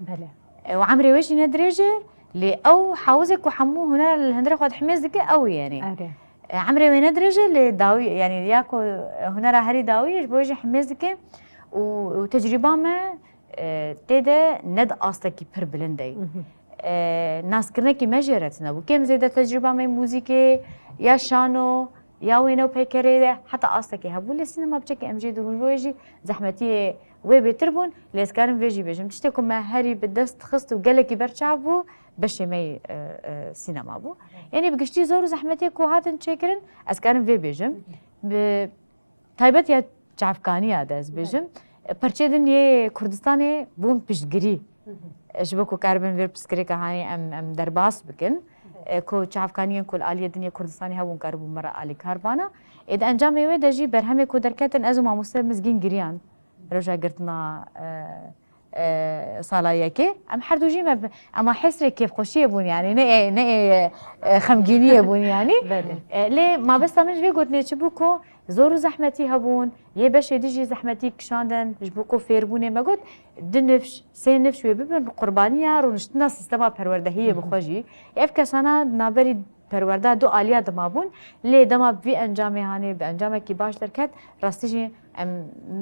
بله وعمري ويش ندرجه لي او حوزك وحمو هنا الهندره خد حميزك او يعني عمري وين ندرجه لداوي يعني ياكو هنا هري داوي جبو يجي حميزك وتجربه ما تيدا ند آستكي پر بلندي ناس كرنا كي مجرتنا وكم زيادة تجربة من موسيقى يا شانو يا وينو بيكري حتى آستكي هبول السينما بشكل أمجد وروجي زحمتي وبيتربون ليسكارن فيجي بيجم تشتكوا ما هاري بالدست خصت وقالك برشعبو باش ماي سينما بو يعني بقشتي زورو زحمتي كو هاتن شكرن اسكارن في بيجم تايبت يا چافکانی آداز بيجم پرچه یه کردستانی بوم پیشگیری جبو کو کاربن ویر پسکری که هانی ام درباس بکن کو چافکانی کل آلیه دنیا کردستانی هاون کاربو مرا آلی کاربانا اذا انجام یه دجی برهمی کو درکتن ازو ما مسلم مزگین گریان رجع قرتنا صالايكي ام حردو جي ما اما حسري كيف خوشي بون يعني نه خمگینی بون يعني ليه ما بس من بي قلت نيچبوكو زور زحمتي هبون يبش يديجي زحمتي كشاندن جبوكو فيربوني ما قلت دنفش سين نفش ويبن قربانيه رونشتنا سيستما پروردهيه بخوجي اف كسانا نابري پرورده دو آلیا دمابون لی دما بی انجامی هانی به انجامی کی باش درکت راستیجی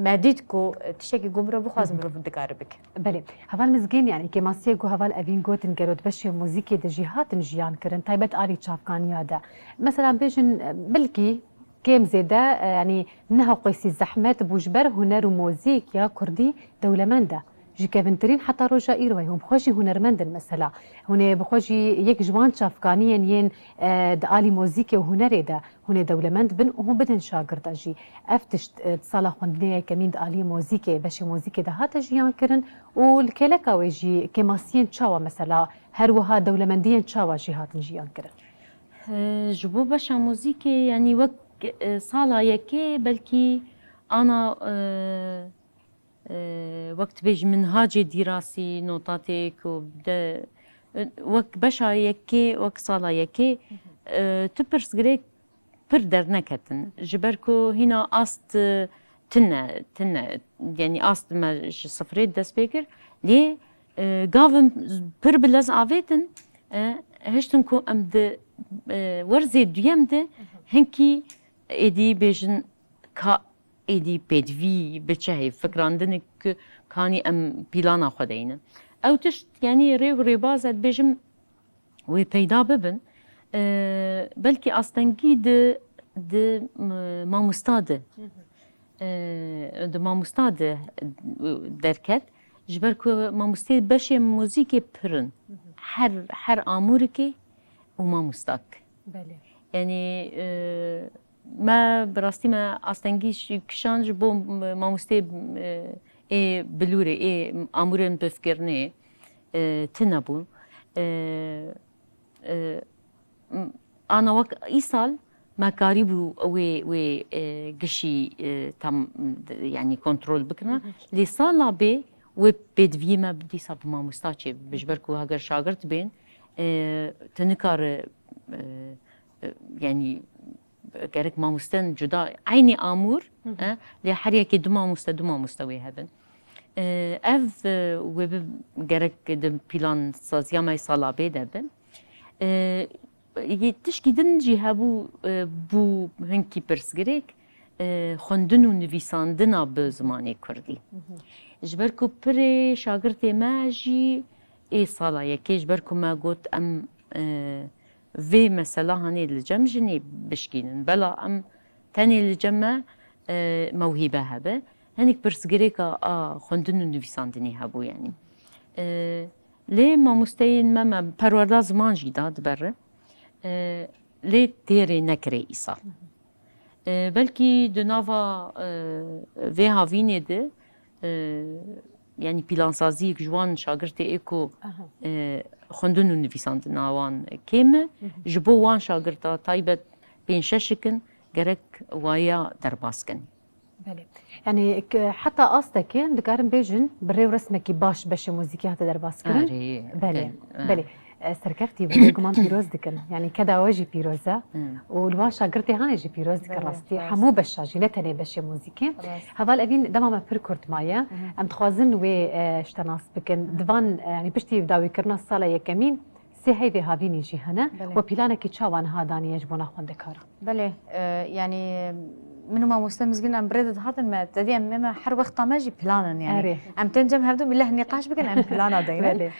مدید کو تشکی گمرو بخواز مرو فندکار بک. بله هوال مزگین یعنی که ماسیه گو هوال اوین گوتن گرود بشی موزیکی دجیهات نجیان کرن تایبت آلی چافکانی ده مثلا بیشن بلکی كم زيادة يعني نها قيسي زحمات بوجبر هنر وموزيك يا كردي دولمنده جي كافنترين حتى روجا إيروي هم بخوجي هنرمندن مثلا هنا بخوجي يك جوان شافكانيا ين دالي موزيكي وهنري ده هنا دولمند بن وهم بدن شاگرد جي افتش تصالح خندنيا كمين دالي موزيكي باش موزيكي ده هاتا جيان كرن والكلكا ويجي كماسيين تشاوا مثلا هروها دولمنديين تشاوا جي هاتن جيان كرن جبو باش موزيكي يعني وك صالا يكي بلكي انا وقت بيج منهاج دراسي نوتاتك وبدا وقت بشا يكي وقت صالا يكي تبرس غريك بردر نكتن جبركو هنا أست تنا يعني أست ما صفريت دا سبيكر ليه قاوم بربلز عافيتن هشتنكو أمد ورزي ديامده هنكي إدي بيجن كا ایدی پیدوی بچه فکراندن که کانی ام پیلانا خودینه. او تشت یعنی ری بازد بجم و پیدا ببن بلکه آستنگی د ما مستاده ما مستاده درکت جبر که ما مستاد بشه موزیک پرن هر آموری که و ما مستاک. بله. یعنی ما براستي ما أستنجيش كشانج بو ما مستي إيه بلوري إيه أمورن بفكرني تنبو أنا وق إيصال ما قريبو و قشي تام يعني كنترول بكنا لي صالا بي و بدفي ما بدي صاب ما مستاشي بجبركو هاجر شاغرت بين تنكار يعني كارك ما مستن جدا عيني آمور لحرية كدما مستوي هذا أف وب كارك دم بلان سازيا ما يصلا بيدبن يتشكي دنجي هابو بو هنكي برسجريك خندنو نفيساندنا بزماني كردي جبركو بري شاغرتي ماجي إيه صلا يكي جبركو ما قلت أم في مثلا هني الجمجني بشكينن بلا ام تاني الجمع موهبه هبه هنيك برسجريكا خندن نفيساندني هبو يعني ليه ما مستين ما پروردا زمان جداد بره ليه تيري نكري إيصال بلكي دنافا في هافيني ده يعني بلانسازي جوان شاگرت ايكو خندن و نویساندن آوان کم جبو وان شاگرتا تایبت بین ششکن گرک وایا درباس کن. بله. يعني حتى قصدك دكارم بيجن بري ورسمك باش باش موزيكي هذا درباس كن. بله بله. سركفتي بقمان بيروز دكن يعني كذا وجه بيروزة والوان شاگرتي هاني جي بيروز دكن راستي حمو بشاجي نتني باش موزيكي هذا الأبين دما ما بركورت مايا أم تخوازن و اشتناس بكن دوان يعني بشتي بداوي كرنا الصلاة يكمين سي هيدي هافيني جي هنا وبيلانا كي تشاوان هاداني يجبونا خوان دكارا. بله يعني منو ما مستمز قلنا ام بريد هذا ما تدي ام حر وقت ما جي بلانا يعني ام تنجم هبدو بالله النقاش بكن ام بلانا دايما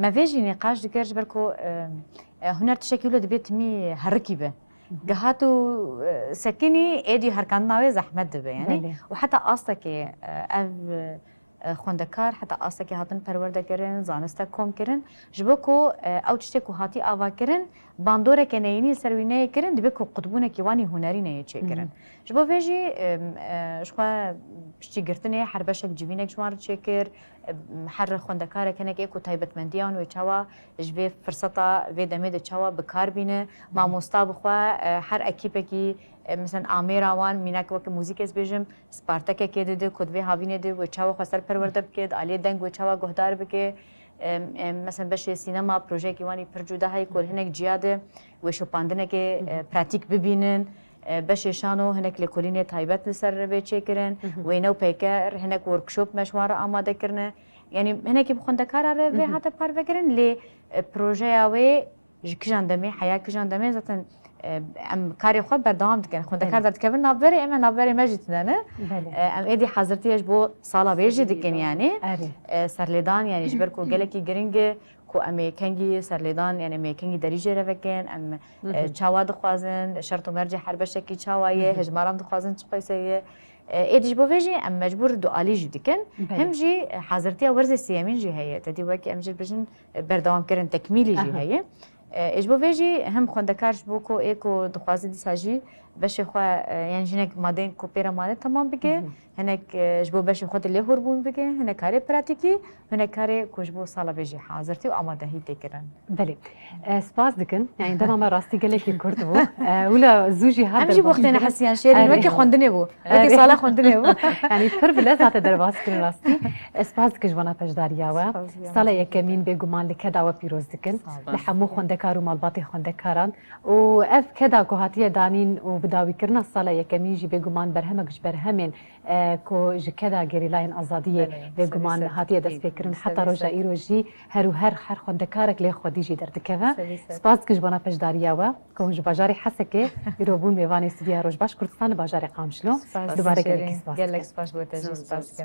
ما فيجي نقاش دكر جبركو هنر تشكيله دبيت مي هركيبه قهاتو سكني ايدي هركان ناوي زحمت دبه يعني وحتى قاصتك اف خوندکار حتی آسته که هاتن پرورده کرن زانسته کم کرن جبکو او چته که هاتی آوا کرن باندورە کە نەینی سەروینەیەکردن دەبێت کە قوتبوونێکی وانی هوەری نەیە چێکردن ji bo vê jî xwe piştîgirtinê her beşek civînek ji wan çê kir her xwendekarek hinek ê ku taybetmendiyan wê çawa ji vê firseta vê demê de çawa bikar bîne mamosta bixwe her ekîpekî mesela Amêra wan mînak wekî mûzîk ez bêjim Spartakekê dide ku divê havînê de wê çawa xwe serperwerde bike aliyê deng wê çawa guhdar bike مثلا بشه سینما پروژه کی وانی پر جدا های کل هنگ جیاده و شپاندنه که پراتیک ببینن بشه شانو هنگ لکولینه تایبت لسر به چه کرن و اینو پیکر هنگ ورکشوپ مشوار آماده کرنه یعنی هنگ که بخونده کار اره و حتی پرو کرن لی پروژه اوی کجاندمی حیا کجاندمی زاتن ام کاری خود بردام دکن خونده کار داد کبن نابری اما نابری مجید نه ام ایدی حاضرتیش بو سالا بیجی دکن یعنی سرلیدان یعنی جبر کو گلکی گرینگه کو امیکنگی سرلیدان یعنی امیکنگی دریجه رو بکن ام چاوا دخوازن شرط و مرجع هر بشکی چاوایه هجمارم دخوازن چه قیسیه ایدیش بو ویجی ام مجبور دوالی جی دکن هم جی حاضرتی ورز سیامین جی هیه تدی وکی ام جی بجن بردام کردن تکمیلی جی هیه اجبو ویجی هم خوندکارش بو کو ایکو دخوازی دیساجی بشه خو یعنی جنک مادین کو پیرا ماده تمام بگه هنک اجبو بشه خود له هربون بگه هنک کاری پراتیکی هنک کاری کوجبو سالا بيجي حاضرتي وآماده هي تكرن بله سپاس دکن یعنی دما ما راستی گله کی کرد بو ولا زوجی هات همجي وقتنا حسيان شيرين وكي خوندني بو وكي سالا خوندني بو یعنی پر بلا ذات درواز کن راستی سپاس دکش وانا پجداریا و سالا یکمین بگومان لکدا و پیروز دکن لحمو خوندکار و مالباتی خوندکاران و اف کدا کو هاتیه دانین و بداوی کرنا سالا یکمین جی بگومان برهمکش برهمین کو جکدا گریلاین آزادیه بگومان هاتیه دست فکرن حتی روزا ایروجی هر خوندکارک لی خودی جی دردکه سپاس دکش وانا پجداریا و که هنج باجاری حسکه بیروبون میوانی استودیا روجباش کردستان باجاری قامشلو دوباره گلکی سپاس گلک سپاس بوده سپاس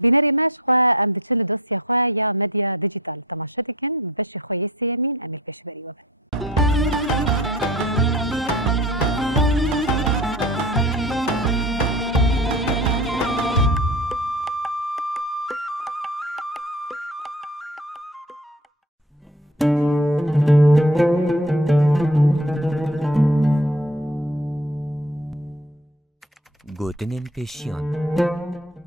بینری مش خو ام دچل دوسیا خو یا مدیا دیجیتال تماشا دکن بش خو یسیمین امل پیش بری وبن گوتنین پیشیان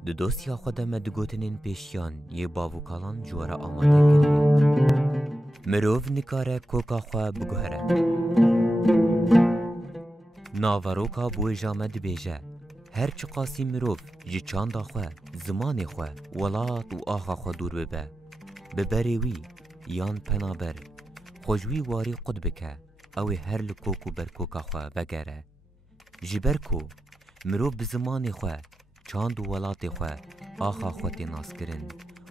دو دوستیا خودم دو گوتنین پیشیان یه باوکالان جوره آماده کردیم مروف نکاره کوکا خواه بگوهره ناوروکا بوی جامد بیجه هر چه قاسی مروف جی چاندا خواه زمان خواه ولات و آخا خواه دور ببه ببریوی یان پنابر خوشوی واری قد بکه اوی هر لکوکو بر کوکا خواه بگره جبرکو مروف بزمان خواه چاند و ولات خواه آخا خواه ناس کرن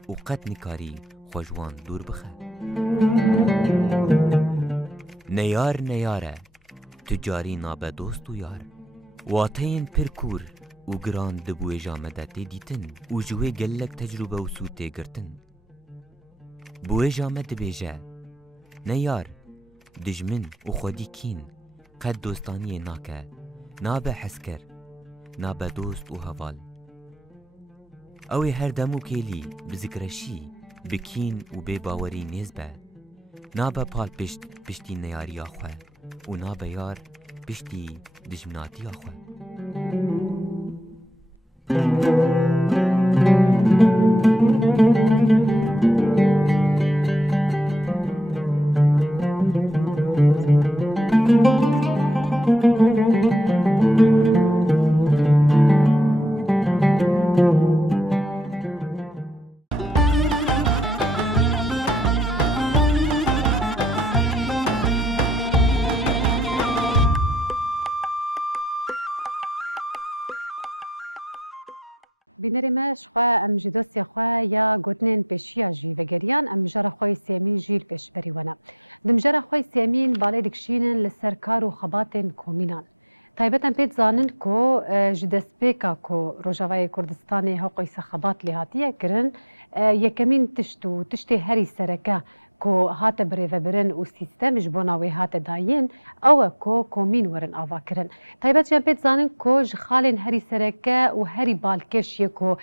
و قد نکاری خوشوان دور بخه نیار نیاره تجاری نابه دوست و یار واتین پرکور و گران دبوی جامدت دیتن و جوه گلک تجربه و سوته گرتن بوی جامد بیجه نیار دجمن و خودی کین قد دوستانی ناکه نابه حسکر نابه دوست و هوال اوی هر دمو کلی بذکرشی بکین و بی باوری نیزبه نابه پال پشتی نیاری آخوه و نابه یار پشتی دجمناتی آخوه بینری مش خو ام جدوسی خو یا گوتنین پیشیا جی وگریان ام جرا خو سیمین جیل پیش بری ونه دم جرا خو سیمین بالای دکشینن لسر کار و خباتن کومینان تایبتن پیت زانن کو جدسپیکا کو روجاوای کردستان حقوق خبات لهاتیه کرن یکمین تشتی هری سرکه کو هات بريفا برن و سیستم جبونا وی هات داین او کو کومین ورن آوا کرن تایبت جان پیت زانن کو جخالن هری سرکه و هری بالکش یکو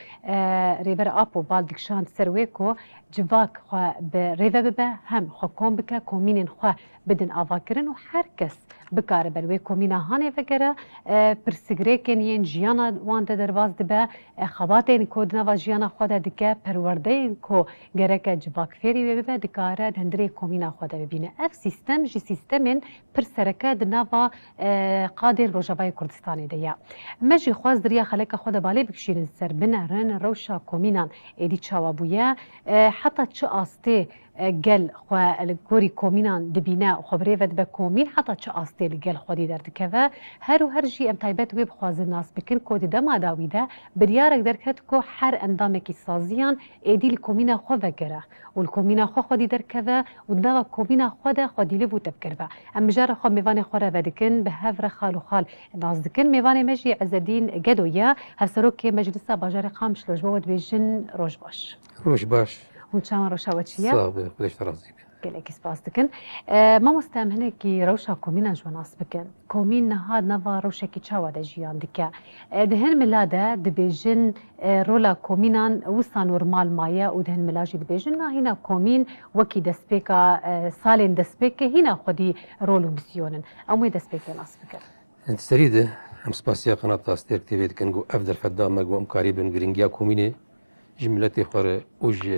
ریبر آپو بالدکشان سروی کو جواک خو به ریفا ببه هم خو کوم بکه کومینن خو بدن آوا کرن و هر کس بکاره بر وی کومینا هانه وگره پرسگریکن ین جیانا وانده درواز دبه خباتین کودنا و جیانا خود دکه پرورده کو گرکه جواک فیری وی ببه دکاره دندری کومینا خود ببینه اف سیستم جی سیستمین پر سرکه دنوا قادر روجاوای کردستانی دیا مجی خواست دریا خلک خود بالی بکشیرن سر بنرن روشا کومینان ایدی چاوابویا حتی چه آسته گل خو الگوری کومینان دبینه خبری ود به کومین حتی چه آسته گل خودی در دکوه هر و هر جی ام تایبت وی بخواز ناس بکن کودی دما داویده بریارک درکت کو هر اندام کی سازیان ایدی کومینا خو وگره و کومینا خو خودی درکوه و دوا کومینا خودی لی بو تفکر ام جار خو میوان خوره ودکن به هفر خال و خال ناز دکن میوان مجی عزدین گدویا هفسرو که مجلس باجار قامش لوج بود بیجن روش باش روش باش هون چاوان روشا وچیه صافي خديش راسي گلکی سپاس دکن ما مستمهنه کی روشا کومینا جواناس بکن کومین نهاد نوا روشا کی چاوا د جیان دکه دهن ملاده دبیجن رولا کومینان وسا نورمال مایا و دهن ملاجی دبیجن نه هینا کومین وکی دسپیکا سالن دسپیک هینا خودی رولو بسیونن اموی دسپیک ناس بکن انت سريده ام سباسيا قناه تاستير تيفيت كنقو افضل فدام قوم قريبا جرينجيا كوميني جملتي خور اوج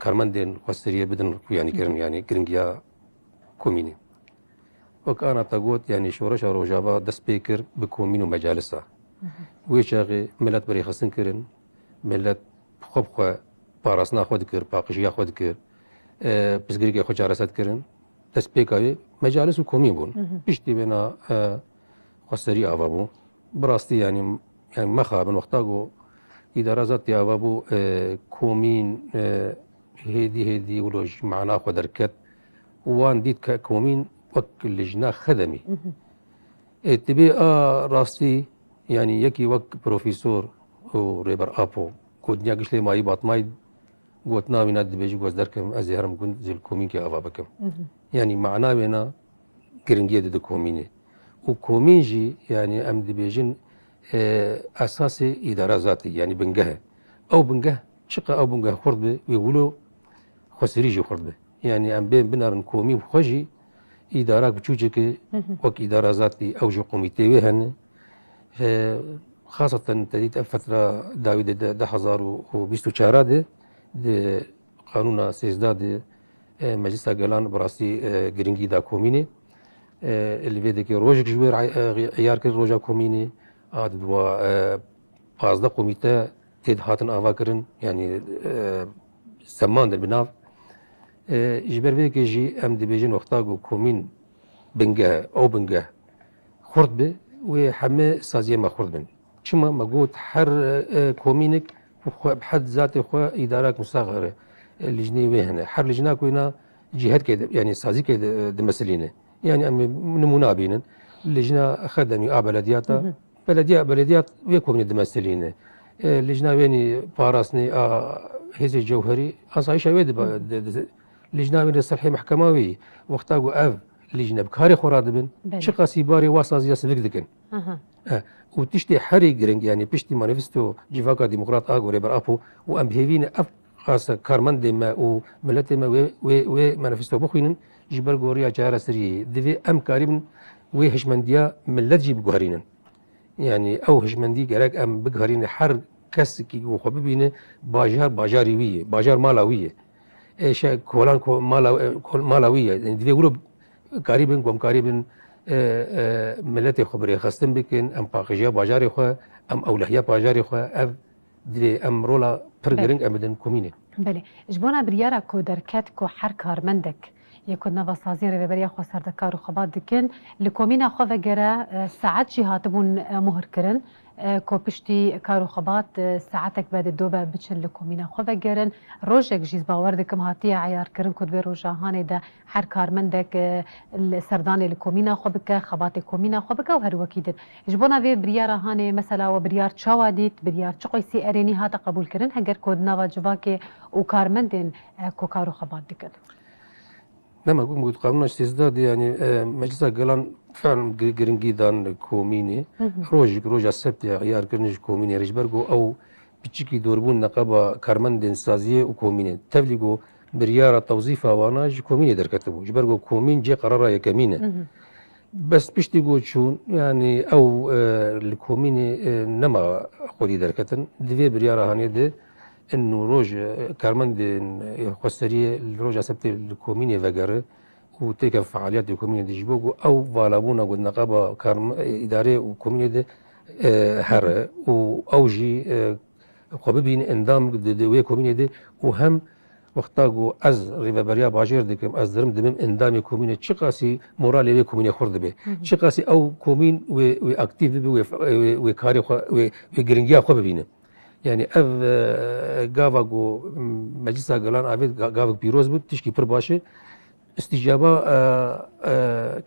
كارمندين خسريه بدن يعني كرن يعني جرينجيا كوميني وكأنا تقوت يعني شورش روجابا دسبيكر بكومينو مجالسها ويشاغي ملت بري خسن كرن ملت خب خو باراسنا خود كر باقشيا خود كر بسگريكي خو جارسات كرن دسبيكاوي مجالس وكومين بون بيشتي بنا خسري آوابو براستي يعني مخابن وقتاقو إدارة ذات آوابو كومين هدي ولوج معنا خو دركت وان ديت كومين وك لجنة خدمي تبي راستي يعني يكي وك بروفيسور او ريبر ابو كود نياقش لي ماي بات ماي قوتنا من اد بيجي قوز دركم ازهرم كنت زي الكومين كي افابكم يعني معناه بينا جرينجي دي كوميني وكومين جي يعني ام دي بيجين اساسي اداره ذاتي يعني بنجه او بنجه شقه او بنجه خربه ويقولوا خسريجي خربه يعني ام بين بنار كومين خوجي اداره بتشوجك وك اداره ذاتي او جو كوميتي وهن خاصة تديت فترة داوود ده 2024 ده قانون 13 ده مجلس قلان براسي جرينجي دا كوميني اللي بيدك روجك جوير عيار كل روجا كوميني عاد دوا 15 كوميتا تيد هاتن افاكرن يعني سمان البناف جبر بيك جي ام دي بيجين وقتاغو كومين بنجا او بنجا خردبه وحمى سازيه ما خردبن شما ما قلت حر كومينك بحد ذاته خو ادارات مصغره لجنه وهنا حر لجنه كوينا جهات كده يعني سازي كده دمسلينه يعني نمونه بينن لجنه خدمي بلديات بلديات ويكون من الدمسلينه لجنه ويني باراسني هزي جوهري اصايشه ويد لجنه من الصلح محكموي وقتاغو اف لجنه بكاري خرادبن شقا سيباري واسازيه سفك دكن وتشتي حري جرينج يعني بيشتي مانيفستو جيفاكا ديمقراط اغوري برابو وام بهيفين اف خاصه كارمند ما وملت ما و مانيفستو بخوينن جبر غوريا جاره سري دي ام كاريبن و هشمنديا ملت جيب غورينن يعني او هشمندي جراك ام بغارين حر كس كي وخبينه باجاري ويه باجار مالاويه ايش كولان مالاويه يعني دي يقولوا قريبن قوم قريبن ملتي خبري خاصتن بكن ام باقجيا باجاري خو ام اولهيا باجاري خو اف دي ام رولا برجرينج امدن كوميني بله جبونا بريارا كو دركات كو حر كارمندك يكون نفا سازين ربيبريا خو سردكار وخبات دكن لكومينا خو وگره ساعات جهاتبون مهر كرن كو بشتي كارو خبات ساعتك بعد الدوبة بتشل لكومينا خو وگرن روجك جيز باوردكم هاتيا عيار كرن كود بي روجا هاني دا حر كارمندك السرداني لكومينا خو بك خبات كومينا خو بك وهر وكيدن جبونا في بريارا هاني مثلا وبريار تشاواديت بريار تشقيسي اريني هاتا قبول كرن هگر كود نوا جواكي وكارمندين كو كارو خبات دكن نما قلت قانون استزداد يعني مجلس قالان فعلا جرينجي دان كوميني روج السبت غيار كرنج كوميني رجبرجو او بتشكي دوربون نقابه كارمندن سازيه وكوميني تبلغو برياره توظيف واناج كوميني دركتبو جبرجو كومين جي قرار يا كمينه بس بيشتي شون يعني او الكوميني نما خودي دركتن دفي برياره هاني دي انه روج كارمندن خسريه الروج السبت الكوميني فجر وتلك فعاليات الكوميني دي جبوجو او فالابونا قد نقابه اداريه وكوميني دي هر او جي خببين اندام دوی کومینی دی و هم وقتا گو از ریبریا باجر دکم از درم دمم اندام کومینی چه قاسی مورالی وی کومینی خورد به چه قاسی او کومین و اکتیو به و کاری و گرینگیا خو ببینه یعنی اف گاوا گو مجلس گلان اوید گاوا پیروز بود تشکی پر باشه استجابه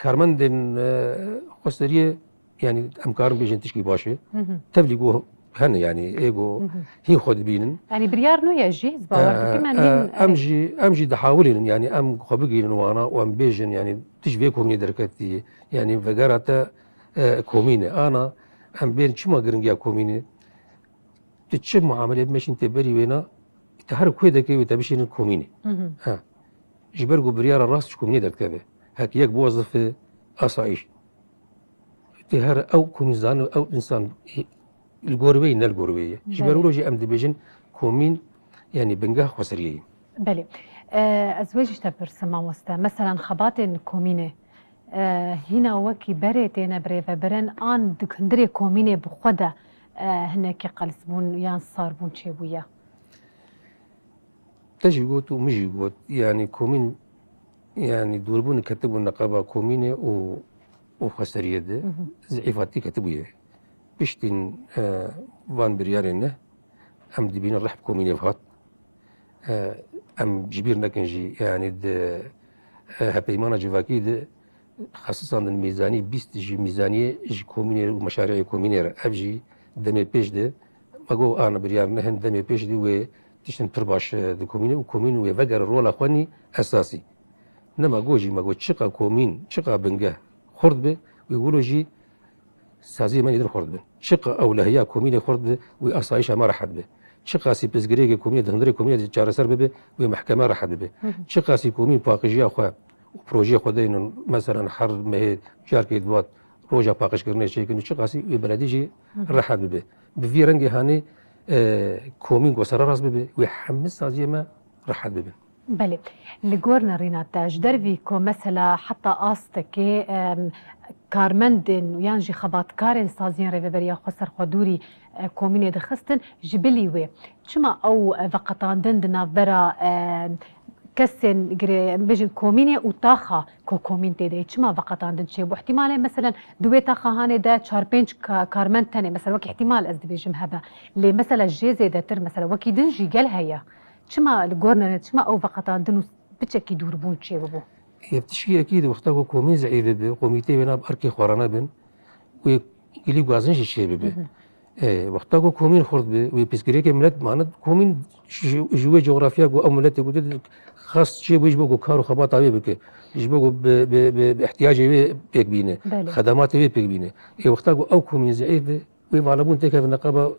کارمندن خسریه يعني امكارم بيجن تشكي باشه تبلغو هن يعني ايجو هي خود بينن يعني بريار نو يجي باور كمان امجي دحاولين يعني ام خبقين وانا وام بيجن يعني تشبيه كومني دركتي يعني فقرات كوميني انا ام بين شما غرنجيا كوميني تشب معامله ماشين تبري وينا تهر كويدك وتبشين كوميني ها جبرجو بريار الراس كوميني دركبه هك يك بوظف اصايش تهر او كوميزان او انسان الجوروي نال الجوروي جبرولوجي ام ديبيجن كومين يعني بنجاه خسريه بله ازواج تبرسما وستا مثلا خبات كومينه هنا وكي بريتين بريفا برن ان دكندري كومينه بخدا هناك قلسبون يان صاربون شيبويا تجي قوت ومجي قوت يعني كومين يعني دوربون كتبوا النقابه كومينه وخسريه ده زعيفاتي كتبويه بيشتين وان بريارينه ام دبين الرحب كوميني فات ام جبير نكنجي يعني د هبيمانا جواكي ده خصوصا الميزانيه بيست جي ميزانيه جي كوميني ومشاريع كوميني افجي دمي بيش ده ماغو انا بريارنه هن دمي بيش دي و تشتن ترباش د كوميني وكوميني وفجر الرول اخواني اساسي نما جوجي ماغو تشقا كومين تشقا بنجاه خرد به ويقولوا جي سازي من يدير خرد به شقة أو لهيا كوميني خرد به وأصايشها ما رحت به شقة سي بزجريجي كوميني دهندري كوميني جار سر به ومحكمة رحت به شقة سي كومين باقيجيا خو وبروجي خدين مثلا حرب مه جار كيدوات روجا باقش كرني شيء كني شقة سي بلديجي رحت به بفي رنجي هاني كومين وسر راس به ويحمس سازي ما رحت به بله لجورنا ريناتا جدرفي كو مثلا حتى آستكي كارمندن ويانجي خبات كارن سازين ريفبريا خسر خدوري كوميني دخستن جبلي وي چما او وقتان دندنا برا كسن بيجن كوميني وطاخا كومين تيدي چما وقتان دن شي واحتمال مثلا دوي طاخا هاني دا 4-5 كارمند تاني مثلا وكي احتمال از بيجم هذا لي مثلا جيزي دا تر مثلا وكي دنجي قال هيا چما الجورنال چما او وقتان دنو بتشكي دوربون شي بابو هي بتشكي اكيد وقتها كومين زعيفه به كوميتي بنا باركي خورانا بن ويلي غازن شي به وقتها كومين خرد به وبسكريك ملت معنا كومين جوي جغرافيا او ملت يقول خاص شي بيجبو كارو خباط اوي بك يجبو باحتياج بيك بينه خدمات بيك بينه وقتها او كومين زعيفه ويفالبون تكف النقابه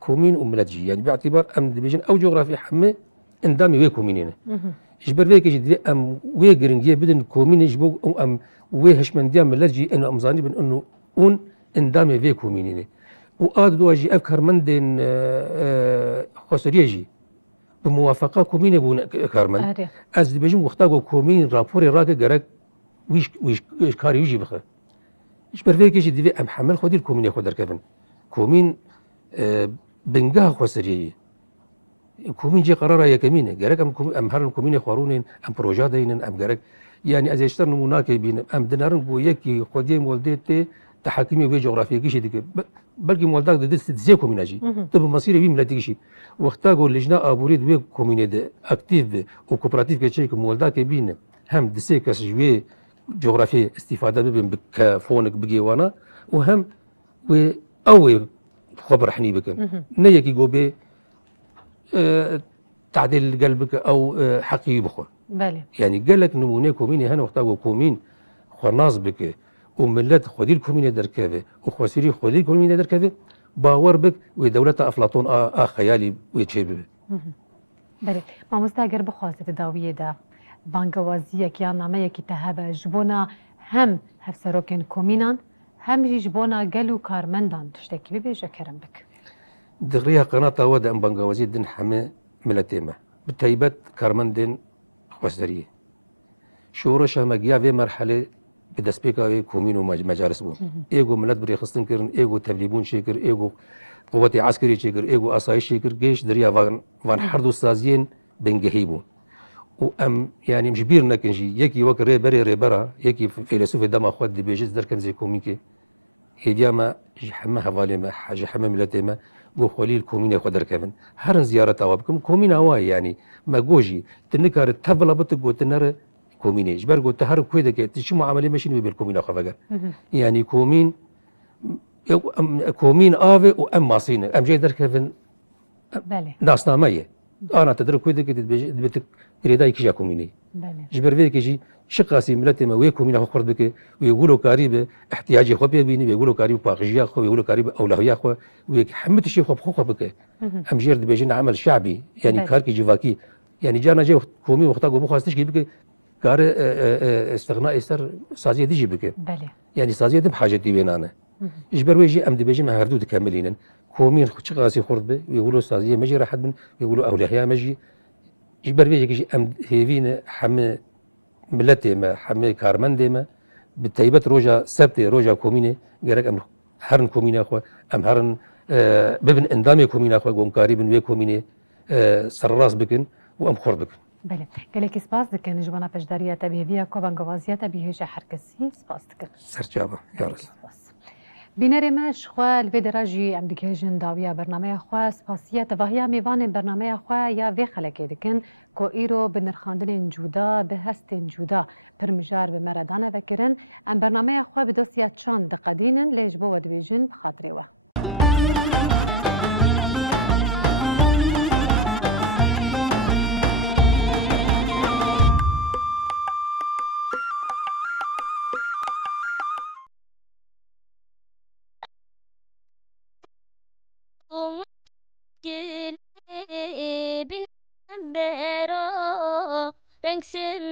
كومين وملتجي يعني باعتبار ام ديفيجن او جغرافيا حمه اندامي وي كومينين جبر فيك جدي ام وي جرينجيه بدن كومين يجبو ام وي هشمنديا ملتجي انه امزاني بن انه اون اندامي وي كومينين واد دواجي افكار مندن خسريجي بموافقه كومين بون كارمن از ديفيجن وقتا كومين رابوري راك جرك ويش كاري يجي بخ جبر فيك جدي ام حمل خدي الكومين ياخذ ركبن كومين بنجاه خسريه كومين جي قرار يا كمينه جرك ام هرن كومين خورونين ام بروجا دينن ام جرك يعني از يشتر نموناك بين ام دنارن بو يكي خدي مولدت تحكمي وي جغرافيا كيش ديك بلكي مولداك دست زي كوميناجي طب مصيري بي ملاتيشي وقتا جو لجنه ابوريد وي كومينه دي اكتيف او كوبراتيف كيشيك مولداك بين هم دسيكس جوي جغرافيا استفاده بين كفونك بجيوانا وهم و او خبر حني بك نيكي جو بي تعديل قلبك او حقي بخور بله يعني قالك نمونه كوميني هنا وقتا كومين خناص بك وملت خدي الكوميني دركافه وخسيري خدي الكوميني دركافه باور بك ودولة أفلاطون خيالي ويتشيب بله ما مستاجر بخواست داویه ده بانگوازی که نامه کی تهبه جبونا هم هفسروکن کومینان هم جبونا گلو کارمندان تشتکی بیجه کرم بک دغريها قناة ودا أم بنغاوزي دين حمى ملتيمة بالتايبات كارمندين خسرية شورشها مجيا في مرحلة بدسبيكا كومين ومجالس بو ايجو ملت بري خصن كرن ايجو تبليبون شيكر ايجو قواتي عسكري شيكر ايجو اسايش شيكر جيش دريا فان حردو سازين بنجهيبو وام يعني مش بيرنا كنجي يكي وك ريبرا يكي فيلسوف دما خد بيجز دركن زي كوميكي هي ما جحمة هوالي ما جحمة ملتي ما جو خليل كومينة خدر كفن هرن زيارة أوابكم كومينة هواي يعني ما جوجي تنكر تفلا بتقو تنر كومينة جبر جو تهر كويدا كي تشو معاملة ماشين بالكومينة خفجر يعني كومين كومين آفي وأم ماسينة أم جاي در كفن ناس نامية أنا تدرك كويدا كي تبيت تريدا يكشا كومينة جبر فيك يجي شقاسي ملتي ما ويكم من أخرد بك ويقولوا كاريب احتياجي خو بيني ويقولوا كاريب باقجيا خو ويقولوا كاريب أولوية خو ويحمد الشيء خو بك أم جير بيجين عمل شعبي يعني كاركي جواكي يعني جانا جاي كومي وقتا قوم خاصتش بك كار استغناء يسر سازية ديجي بك يعني سازية دم حاجة دي بينانا إجبر ويجي أم دي بيجي ما هردو تكملين كومين شقاسي خرد به ويقولوا سازية مجي راح من ويقولوا أولوية مجي إجبر ويجي أم هيفين حم ملتي ما حمي كارمندي ما بالتايبات روجا سبتي روجا كوميني غيرك ام هرن كوميني اخو ام هرن ببن اندامي كوميني اخو قوم قريب وي كوميني سرراس بكن وام خور بكن بله قالك سپاس دکن جوانا پشداریه تبیهویه کو بانگوازیه تبیهویه هرکسی سپاس دکن سرجابه يا رس بینر مش خو الفدراجي ام دکهجن داویا برنامه خو سپاسیه تواهیا میوان برنامه خو یا وی خلک دکن کو ایرو بنرخاندن جودا به هستن جودا پرمجار به مردانه وکرن ام برنامه خو به دوسیا چاند دقدینن لیجبو و دویجن بخاطره و Renksiz